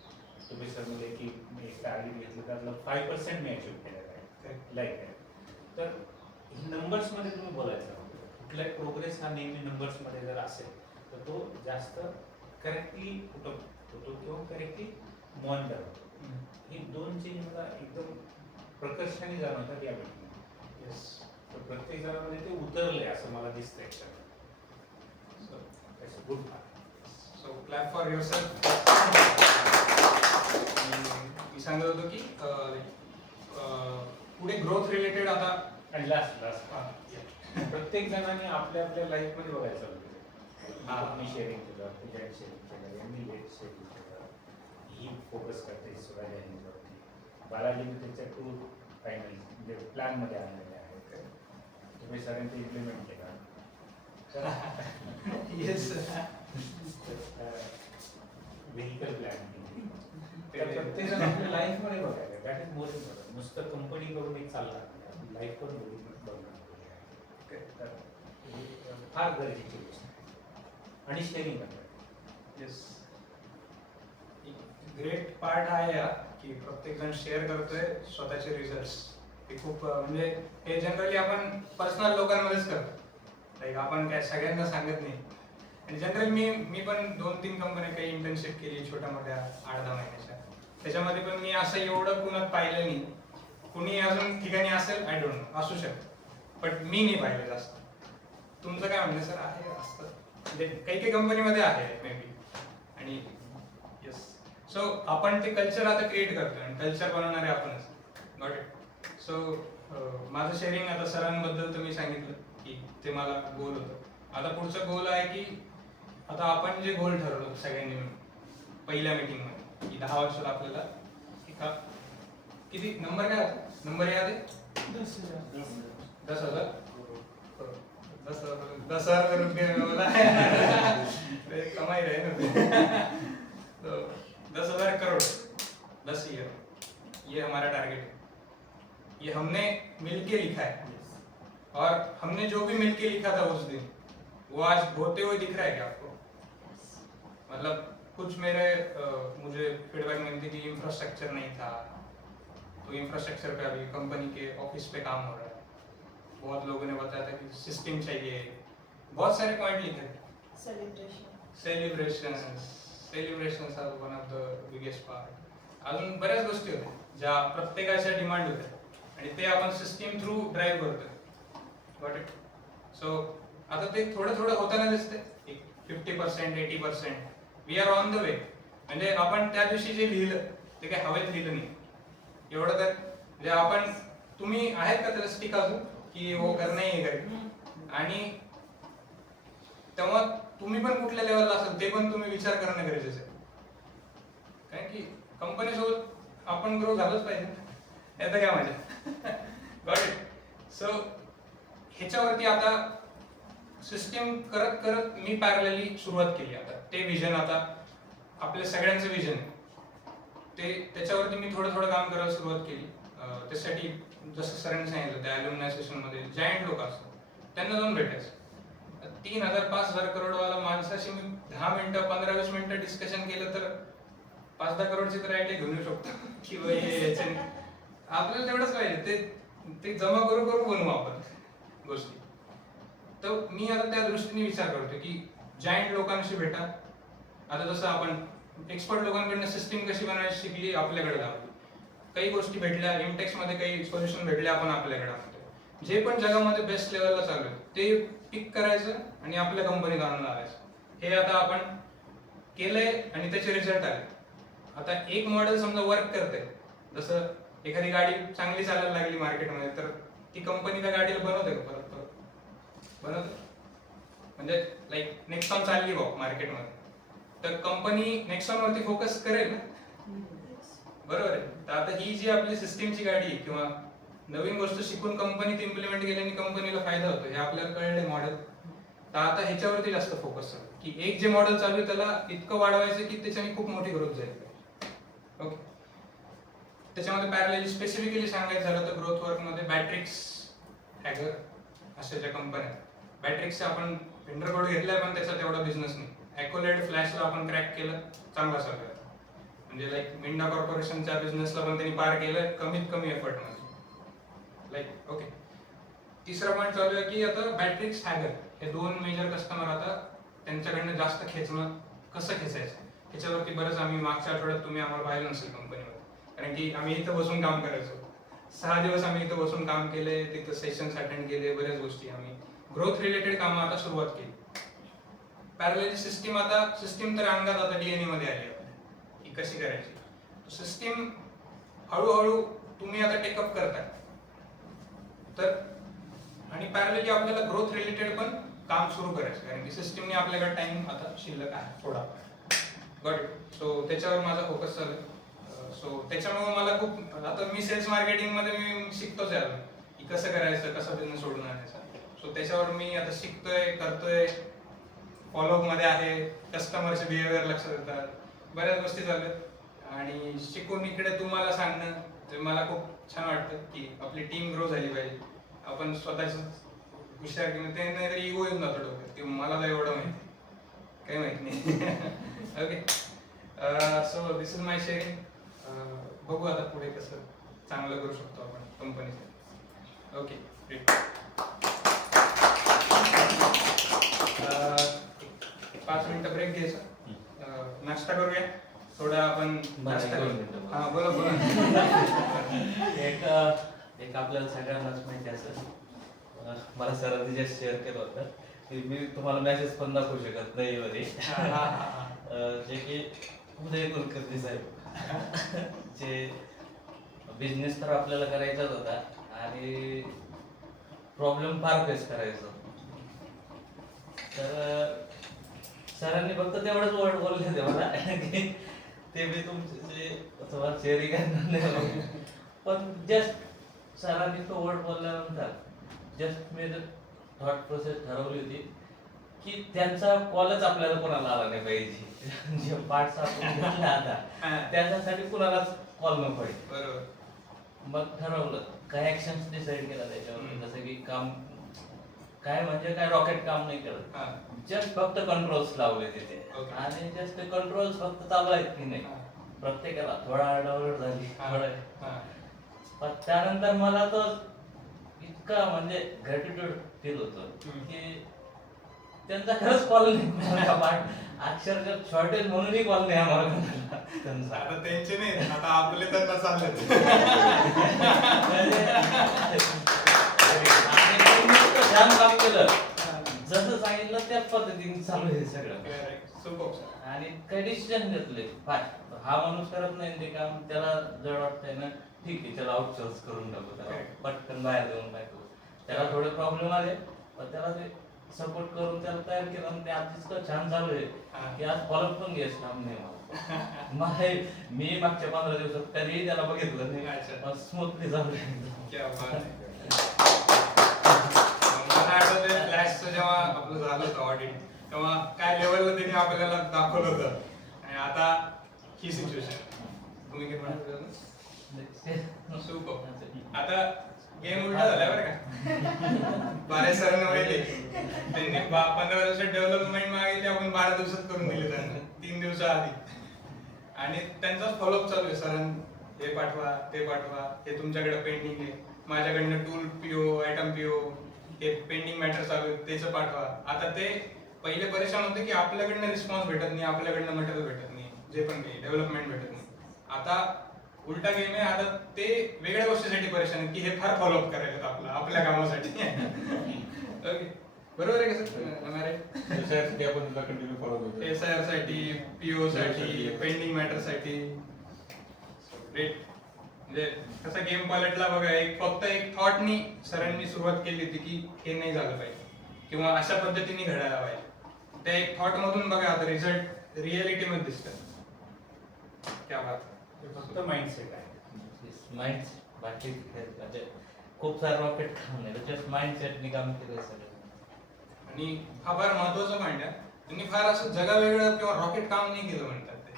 तुम्ही सर म्हणजे की मी एक टार्गेट घेतलं त्यातलं 5% मी अचीव्ह केलेलं आहे, लाईक आहे. तर नंबर्समध्ये तुम्ही बोलायचं, कुठलाही प्रोग्रेस हा नेहमी नंबर्समध्ये जर असेल तर तो जास्त करेक्टली कुठं होतो किंवा करेक्टली मॉनिटर होतो. ही 2 चेंज मला एकदम प्रकर्षाने जाणवतात या मीटिंगमध्ये. येस. तर प्रत्येक जणांमध्ये ते उतरले असं मला दिसतंय. So good part. So clap for yourself. मी सांगत होतो की पुढे ग्रोथ रिलेटेड आता आणि लास्ट प्रत्येक जणांनी आपल्या आपल्या लाईफमध्ये बघायचं होतं. मी शेअरिंग केलं, पूजाने शेअरिंग केलं, यांनी शेअरिंग केलं, ही फोकस करते स्वतःच्या ह्याच्यावरती. बालाजीने त्याच्या 2 फायनल म्हणजे प्लॅनमध्ये आणलेले आहेत. तुम्ही सगळ्यांनी इम्प्लिमेंट केला. येस व्हेकल प्लॅनिंग प्रत्येक जण आपल्या लाईफमध्ये बघायला, दॅट इज मोर इम्पॉर्टंट. नुसतं कंपनी करून एक चालला, लाईफ पण बघणार. तर ही फार गरजेची गोष्ट आहे. आणि शेअरिंग करणार. येस, ग्रेट पार्ट आहे हा की प्रत्येक जण शेअर करतोय स्वतःचे रिझल्ट्स. हे खूप म्हणजे हे जनरली आपण पर्सनल लोकांमध्येच करतो, लाईक आपण काय सगळ्यांना सांगत नाही. आणि जनरली मी पण 2-3 कंपन्या काही इंटर्नशिप केली छोट्या मोठ्या 8-10 महिन्याच्या. त्याच्यामध्ये पण मी असं एवढं कुणात पाहिलं नाही. कुणी अजून ठिकाणी असेल, आय डोंट नो, असू शकतं, बट मी नाही पाहिलं जास्त. तुमचं काय म्हणणं सर आहे असतं? म्हणजे काही कंपनीमध्ये आहे मे बी. आणि येस, सो आपण ते कल्चर आता क्रिएट करतोय आणि कल्चर बनवणारे आपणच. Got it. सो माझं शेअरिंग आता सरांबद्दल तुम्ही सांगितलं की ते मला गोल होतं. आता पुढचं गोल आहे की आता आपण जे गोल ठरवलं सगळ्यांनी मिळून पहिल्या मीटिंगमध्ये की 10 वर्षात आपल्याला एका किती नंबर काय होता? नंबर याद आहे? 10,000 10,000 रुपये मला कमाई रहे ना. तो 10,000 करोड़ 10 ईयर, ये हमारा टारगेट है. ये हमने मिलके लिखा है और हमने जो भी मिलके लिखा था उस दिन वो आज होते हुए दिख रहा है क्या आपको? मतलब कुछ मुझे फीडबैक मिलती कि इंफ्रास्ट्रक्चर नहीं था, तो इंफ्रास्ट्रक्चर पे अभी कंपनी के ऑफिस पे काम हो रहा है. बहुत लोगों ने बताया था कि सिस्टम चाहिए. बहुत सारे पॉइंट लिखे थे. Celebration are one of the biggest part. अजून बऱ्याच गोष्टी होत्या ज्या प्रत्येकाच्या डिमांड होत्या आणि ते आपण सिस्टीम थ्रू ड्राईव्ह करतोय. Got it. सो आता ते थोडं थोडं होताना दिसते. 50%, 80%. We are on the way. म्हणजे आपण त्या दिवशी जे लिहिलं ते काही हवेत लिहिलं नाही. एवढं तर म्हणजे आपण तुम्ही आहेत का त्याला स्टिक अजून की हो कर नाही करेल. आणि तेव्हा तुम्ही पण कुठल्या लेवलला असाल ते पण तुम्ही विचार करणं गरजेचं आहे. कारण की कंपनीसोबत आपण ग्रो झालंच पाहिजे. याचं काय मजा. Got it. सो ह्याच्यावरती आता सिस्टीम करत करत मी पॅरलली सुरुवात केली. आता ते विजन आता आपल्या सगळ्यांचं विजन आहे ते, त्याच्यावरती मी थोडं थोडं काम करायला सुरुवात केली. त्यासाठी जसं सरांनी सांगितलं त्या ॲल्युमिनाय सेशनमध्ये जायंट लोक असतात त्यांना जाऊन भेटायचं. 3,000-5,000 करोडवाला माणसाशी मी 10 मिनिटं 15-20 मिनिटं डिस्कशन केलं तर 5-10 करोडची तर आयडिया घेऊन येऊ शकतो की आपल्याला तेवढंच पाहिजे. ते जमा करू बनवू आपण गोष्टी. तर मी आता त्या दृष्टीने विचार करतो की जायंट लोकांशी भेटा. आता जसं आपण एक्सपर्ट लोकांकडनं सिस्टीम कशी बनवायची शिकली आपल्याकडे दाखवली. काही गोष्टी भेटल्या इमटेक्स मध्ये, काही सोल्युशन भेटले आपण आपल्याकडे आणतो. जे पण जगामध्ये बेस्ट लेवलला चालू आहे ते पिक करायचं आणि आपल्या कंपनीत आणून लावायचं. हे आता आपण केलंय आणि त्याचे रिझल्ट आले. आता एक मॉडेल समजा वर्क करते, जसं एखादी गाडी चांगली चालायला लागली मार्केटमध्ये तर ती कंपनी त्या गाडीला बनवते का परत बनवते. म्हणजे लाईक नेक्सॉन चालली भाऊ मार्केटमध्ये तर कंपनी नेक्सॉन वरती फोकस करेल ना, बरोबर आहे. तर आता ही जी आपली सिस्टीमची गाडी किंवा नवीन गोष्ट शिकून कंपनीत इम्प्लिमेंट केल्याने कंपनीला फायदा होतो हे आपल्याला कळले मॉडेल. तर आता ह्याच्यावरती जास्त फोकस आहे की एक जे मॉडेल चालू आहे त्याला इतकं वाढवायचं की त्याच्याने खूप मोठी ग्रोथ जाईल. ओके. त्याच्यामध्ये पॅरलली स्पेसिफिकली सांगायचं झालं तर ग्रोथ वर्कमध्ये बॅट्रिक्स, हॅगर अशा ज्या कंपन्या आहेत. बॅट्रिक्सचा आपण वेंडर कोड घेतलाय पण त्याचा तेवढा बिझनेस नाही. ॲकोलेड फ्लॅशला आपण क्रॅक केलं, चांगला चालू आहे. म्हणजे लाईक मिंडा कॉर्पोरेशनच्या बिझनेसला पण त्यांनी पार केलं कमीत कमी एफर्टमध्ये. Like okay. तिसरा पॉईंट चालू आहे की आता बॅट्रिक्स, हॅगर हे 2 मेजर कस्टमर आता त्यांच्याकडनं जास्त खेचणं कसं खेचायचं ह्याच्यावरती बरंच आम्ही मागच्या आठवड्यात तुम्ही आम्हाला पाहिलं नसेल कंपनीमध्ये. कारण की आम्ही इथं बसून काम करायचो. 6 दिवस आम्ही इथं बसून काम केले, तिथं सेशन्स अटेंड केले, बऱ्याच गोष्टी आम्ही ग्रोथ रिलेटेड कामं आता सुरुवात केली. पॅरलली सिस्टीम तर अंगात आता DNA मध्ये आली आपल्या की कशी करायची. सिस्टीम हळूहळू तुम्ही आता टेकअप करताय तर आणि पॅरलली आपल्याला ग्रोथ रिलेटेड पण काम सुरू करायचं कारण की सिस्टीमने आपल्याकडे टाइम आता शिल्लक आहे थोडा. Got it. सो त्याच्यावर माझा फोकस चालू आहे. सो त्याच्यामुळे मला खूप आता मी सेल्स मार्केटिंग मध्ये मी शिकतोच आहे की कसं करायचं, कसं बिझनेस सोडून आणायचा. सो त्याच्यावर मी आता शिकतोय, करतोय, फॉलोअप मध्ये आहे, कस्टमरचे बिहेवियर लक्षात येतात, बऱ्याच गोष्टी चालू आहेत. आणि शिकून इकडे तुम्हाला सांगणं ते मला खूप छान वाटतं की आपली टीम ग्रो झाली पाहिजे. आपण स्वतःच विचार केला ते नाही तर इगो येऊन जातो डोक्यात की मला तर एवढं माहिती, काही माहित नाही. Okay, so this is my sharing. बघू आता पुढे कसं चांगलं करू शकतो आपण कंपनीचं. Okay, great. 5 मिनिटं ब्रेक घ्यायचा, नाश्ता करूया थोडा आपण. नाश्ता करू. हा, बोला बोला. एक आपल्याला सगळ्यांनाच माहिती असेल, मला सरांनी जे शेअर केलं होतं की मी तुम्हाला मेसेज पण दाखवू शकत नाही मध्ये, जे की उदय कुलकर्णी साहेब, जे बिझनेस तर आपल्याला करायचाच होता आणि प्रॉब्लेम फार फेस करायचा. तर सरांनी फक्त तेवढंच वर्ड बोलले होते मला की ते मी तुमचे जे शेअरिंग करणार नाही, पण जस्ट सरांनी तो वर्ड बोलल्यानंतर जस्ट मी थॉट प्रोसेस ठरवली होती की त्यांचा कॉलच आपल्याला कोणाला आला नाही पाहिजे. जे पार्ट्स आपण घेतला आता त्याच्यासाठी कुणालाच कॉल नको पाहिजे. बरोबर. मग ठरवलं काय ऍक्शन्स डिसाईड केला त्याच्यावर, जसं की काम काय म्हणजे काय रॉकेट काम नाही करत, जस्ट फक्त कंट्रोल्स लावले तिथे आणि जस्ट ते कंट्रोल्स फक्त चालू आहेत की नाही प्रत्येकाला थोडा आरडाओरड झाली पण त्यानंतर मला तो इतका म्हणजे ग्रॅटिट्यूड फील होतं की त्यांचा खरंच कॉल नाही, अक्षरशः शॉर्टेज म्हणूनही कॉल नाही आम्हाला त्यांचा. आता त्यांचे नाही, आता आपले त्यांना चालले. छान काम केलं, जसं सांगितलं त्याच पद्धतीने चालू आहे सगळं. आणि काही डिसिजन घेतले, हा माणूस करत नाही ते काम, त्याला जड वाटतंय ना, ठीक आहे त्याला आउटसोर्स करून टाकू, त्याला पटकन बाहेर देऊन टाकू. त्याला थोडे प्रॉब्लेम आले पण त्याला ते सपोर्ट करून त्याला तयार केलं आणि ते आज इतकं छान चालू आहे की आज फॉलोअप पण घ्यायचं काम नाही मला. मी मागच्या 15 दिवसात कधीही त्याला बघितलं नाही, स्मूथली चालू आहे. मला आठवतंय फ्लॅशचं जेव्हा आपलं झालं होतं ऑडिट, तेव्हा काय लेवलला त्यांनी आपल्याला दाखवलं होतं आणि आता ही सिच्युएशन. तुम्ही काय म्हणत आता गेम उलटा झाला बरं का. बारे सरांना माहिती त्यांनी 15 दिवसात डेव्हलपमेंट मागितली, आपण 12 दिवसात करून दिले त्यांना 3 दिवसाआधी. आणि त्यांचा फॉलोअप चालू आहे, सरांनी हे पाठवा ते पाठवा, हे तुमच्याकडे पेंडिंग आहे, माझ्याकडनं टूल पीओ आयटम पीओ हे पेंडिंग मॅटर चालू आहे त्याचं पाठवा. आता ते पहिले परेशान होते की आपल्याकडनं रिस्पॉन्स भेटत नाही, आपल्याकडनं मटेरियल भेटत नाही, जे पण काही डेव्हलपमेंट भेटत नाही. आता उलटा गेम आहे, आता ते वेगळ्या गोष्टीसाठी परेशान आहेत की हे फार फॉलोअप करायला आपल्या कामासाठी. ओके, बरोबर आहे का सर? SIR साठी, PO साठी, पेंडिंग मॅटर साठी. ग्रेट. म्हणजे कसा गेम पलटला बघा. फक्त एक थॉटनी सरांनी सुरुवात केली होती की हे नाही झालं पाहिजे किंवा अशा पद्धतीने घडायला पाहिजे. त्या एक थॉट मधून बघा आता रिझल्ट रिअलिटी मध्ये दिसतात. क्या बात. फक्त माइंडसेट आहे. बाकी म्हणजे खूप सारं रॉकेट काम नाही, जस्ट माइंडसेटने काम केलं सगळं. आणि हा फार महत्वाचा पॉईंट आहे. त्यांनी फार असं जगावेगळं किंवा रॉकेट काम नाही केलं म्हणतात ते.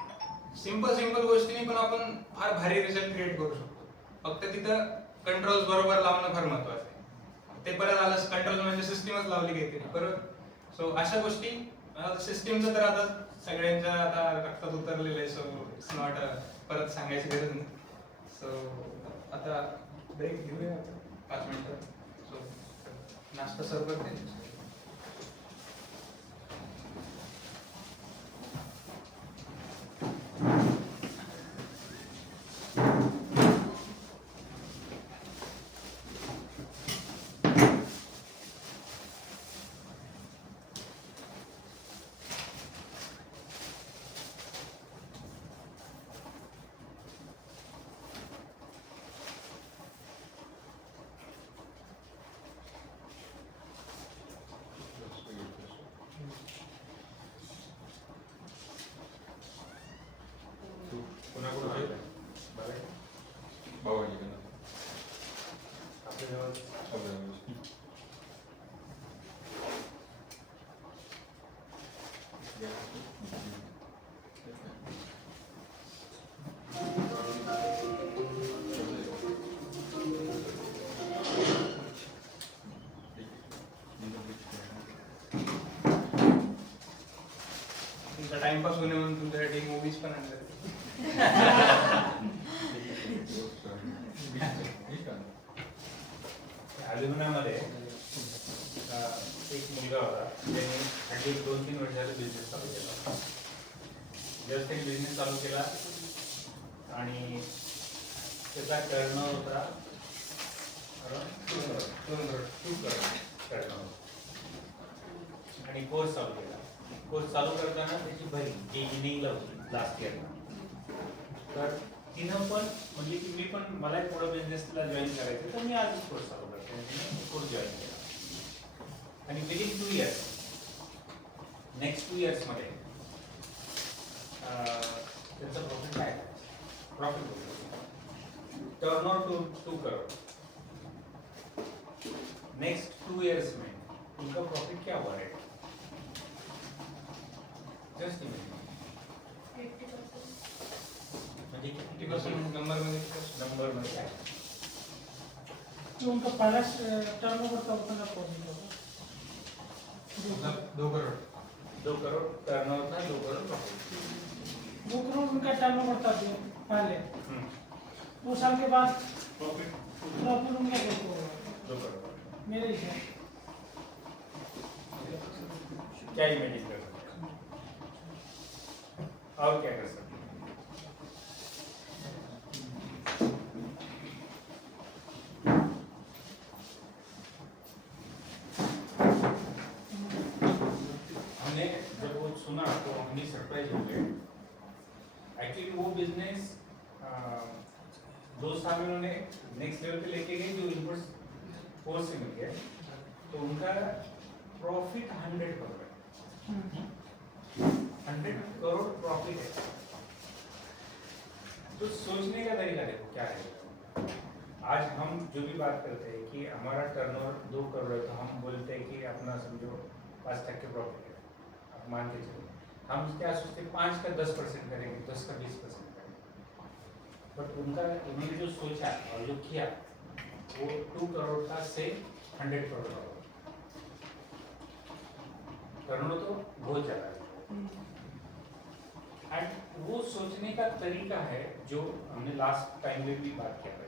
सिंपल गोष्टींनी पण आपण फार भारी रिझल्ट क्रिएट करू शकतो. फक्त तिथं कंट्रोल्स बरोबर लावणं फार महत्वाचं आहे. ते परत आलं कंट्रोल म्हणजे सिस्टीमच लावली गेली बरोबर. सो अशा गोष्टी सिस्टीमचं तर आता सगळ्यांच्या आता रक्तात उतरलेलं आहे. सो इट्स नॉट परत सांगायची गरज नाही. सो आता ब्रेक घेऊया 5 मिनिटं. सो नाश्ता सर्व करते. तुमचा टाइमपास होणे म्हणून तुमच्यासाठी मूवीज पण आणल्या. अल्युमिनामध्ये एक मुलगा होता त्याने अगदी 2-3 वर्ष झाले बिझनेस चालू केला. जस्ट एक बिझनेस चालू केला आणि त्याचा टर्नओव्हर होता अराउंड 2 करोड टर्नओव्हर. आणि कोर्स चालू केला. कोर्स चालू करताना त्याची बहीण जी इंजिनिअरिंगला होती लास्ट इयरला, तर तिनं पण म्हणजे की मी पण मला पुढं बिझनेसला जॉईन करायचं तर मी आजच कोर्स चालू करते. तिने कोर्स जॉईन केला आणि विदिन 2 इयर्स नेक्स्ट 2 इयर्समध्ये त्याचं प्रॉफिट काय profit turnover 2 crore. Next 2 years में उनका प्रॉफिट क्या हुआ है? जस्ट इमेजिन 50% नंबर में क्या है? जो उनका पहला टर्नओवर था उतना प्रॉफिट होगा. 2 करोड़ 2 करोड़ टर्नओवर था, 2 करोड़ प्रॉफिट. 2 करोड़ उनका टर्नओवर था जो पहले 2 साल के बाद प्रॉफिट उनका कितना होगा 2 करोड़. मेरे हिसाब क्या इमेजिन कर सकते हैं और क्या कर सकते हैं? हमने जब वो सुना तो हमने सरप्राइज हो गए. एक्चुअली वो बिजनेस 2 साल में उन्होंने नेक्स्ट लेवल पे लेके गए जो इनपुट फोर्स से मिल गया. तो उनका प्रॉफिट 100 करोड़ है. 100 करोड़ प्रॉफिट है. तो सोचने का तरीका देखो क्या है. आज हम जो भी बात करते हैं कि हमारा टर्नओवर 2 करोड़ है तो हम बोलते हैं कि अपना समझो 5% प्रॉफिट है. आप मान के चलो हम क्या सोचते हैं 5 का 10% करेंगे, 10 का 20% करेंगे. बट उन्होंने जो सोचा और जो किया वो 2 करोड़ का से 100 करोड़ का टर्नओवर तो बहुत ज़्यादा है. एंड वो सोचने का तरीका है जो हमने लास्ट टाइम में भी बात किया था.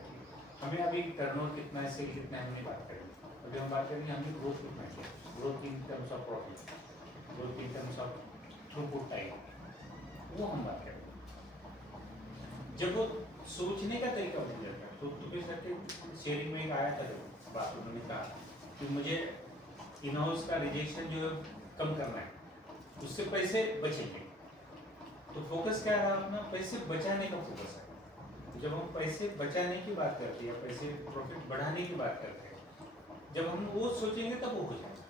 हमें अभी टर्नओवर कितना है, सेल कितना है, हमने बात करी. अभी हम बात करेंगे हमने ग्रोथ कितना किया. Growth in terms of profit, growth in terms of throughput time, वो हम बात करेंगे. जब वो सोचने का तरीका बदल जाता है तो तुम्हें सकते शेयरिंग में एक आया था जब बात उन्होंने कहा कि मुझे इन हाउस का रिजेक्शन जो है कम करना है, उससे पैसे बचेंगे. तो फोकस क्या रहा अपना? पैसे बचाने का फोकस है. जब हम पैसे बचाने की बात करते हैं, पैसे प्रॉफिट बढ़ाने की बात करते हैं, जब हम वो सोचेंगे तब वो हो जाएगा.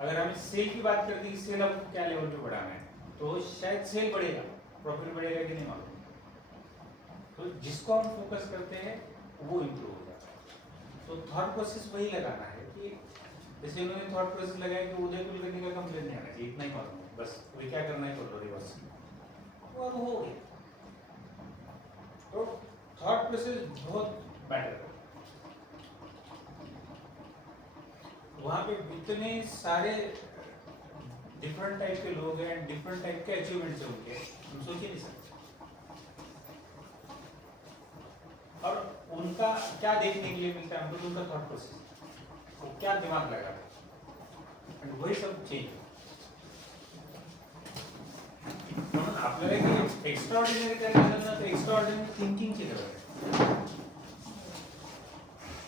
अगर हम सेल की बात करते हैं, सेल आपको क्या लेवल पे बढ़ाना है, तो शायद सेल बढ़ेगा, प्रॉफिट बढ़ेगा कि नहीं मालूम. तो जिसको हम फोकस करते हैं वो इम्प्रूव हो जाता है. तो थॉट प्रोसेस वही लगाना है कि जैसे उन्होंने थॉट प्रोसेस लगाया कि उदय कुलकर्णी का कंप्लेन नहीं आना चाहिए, इतना ही मालूम है, बस वही क्या करना है कर लो रिवर्स, और वो हो गया. तो थॉट प्रोसेस बहुत मैटर करता है. वहाँ पे इतने सारे डिफरेंट टाइप के लोग हैं, डिफरेंट टाइप के अचीवमेंट्स हैं उनके, हम सोच ही नहीं सकते. और उनका क्या देखने के लिए मिलता है हमको? उनका थॉट प्रोसेस, वो क्या दिमाग लगा है, एंड वही सब चेंज. म्हणून आपल्याला की एक्स्ट्राऑर्डिनरी करायचं ना तर एक्स्ट्राऑर्डिनरी थिंकिंगची गरज आहे.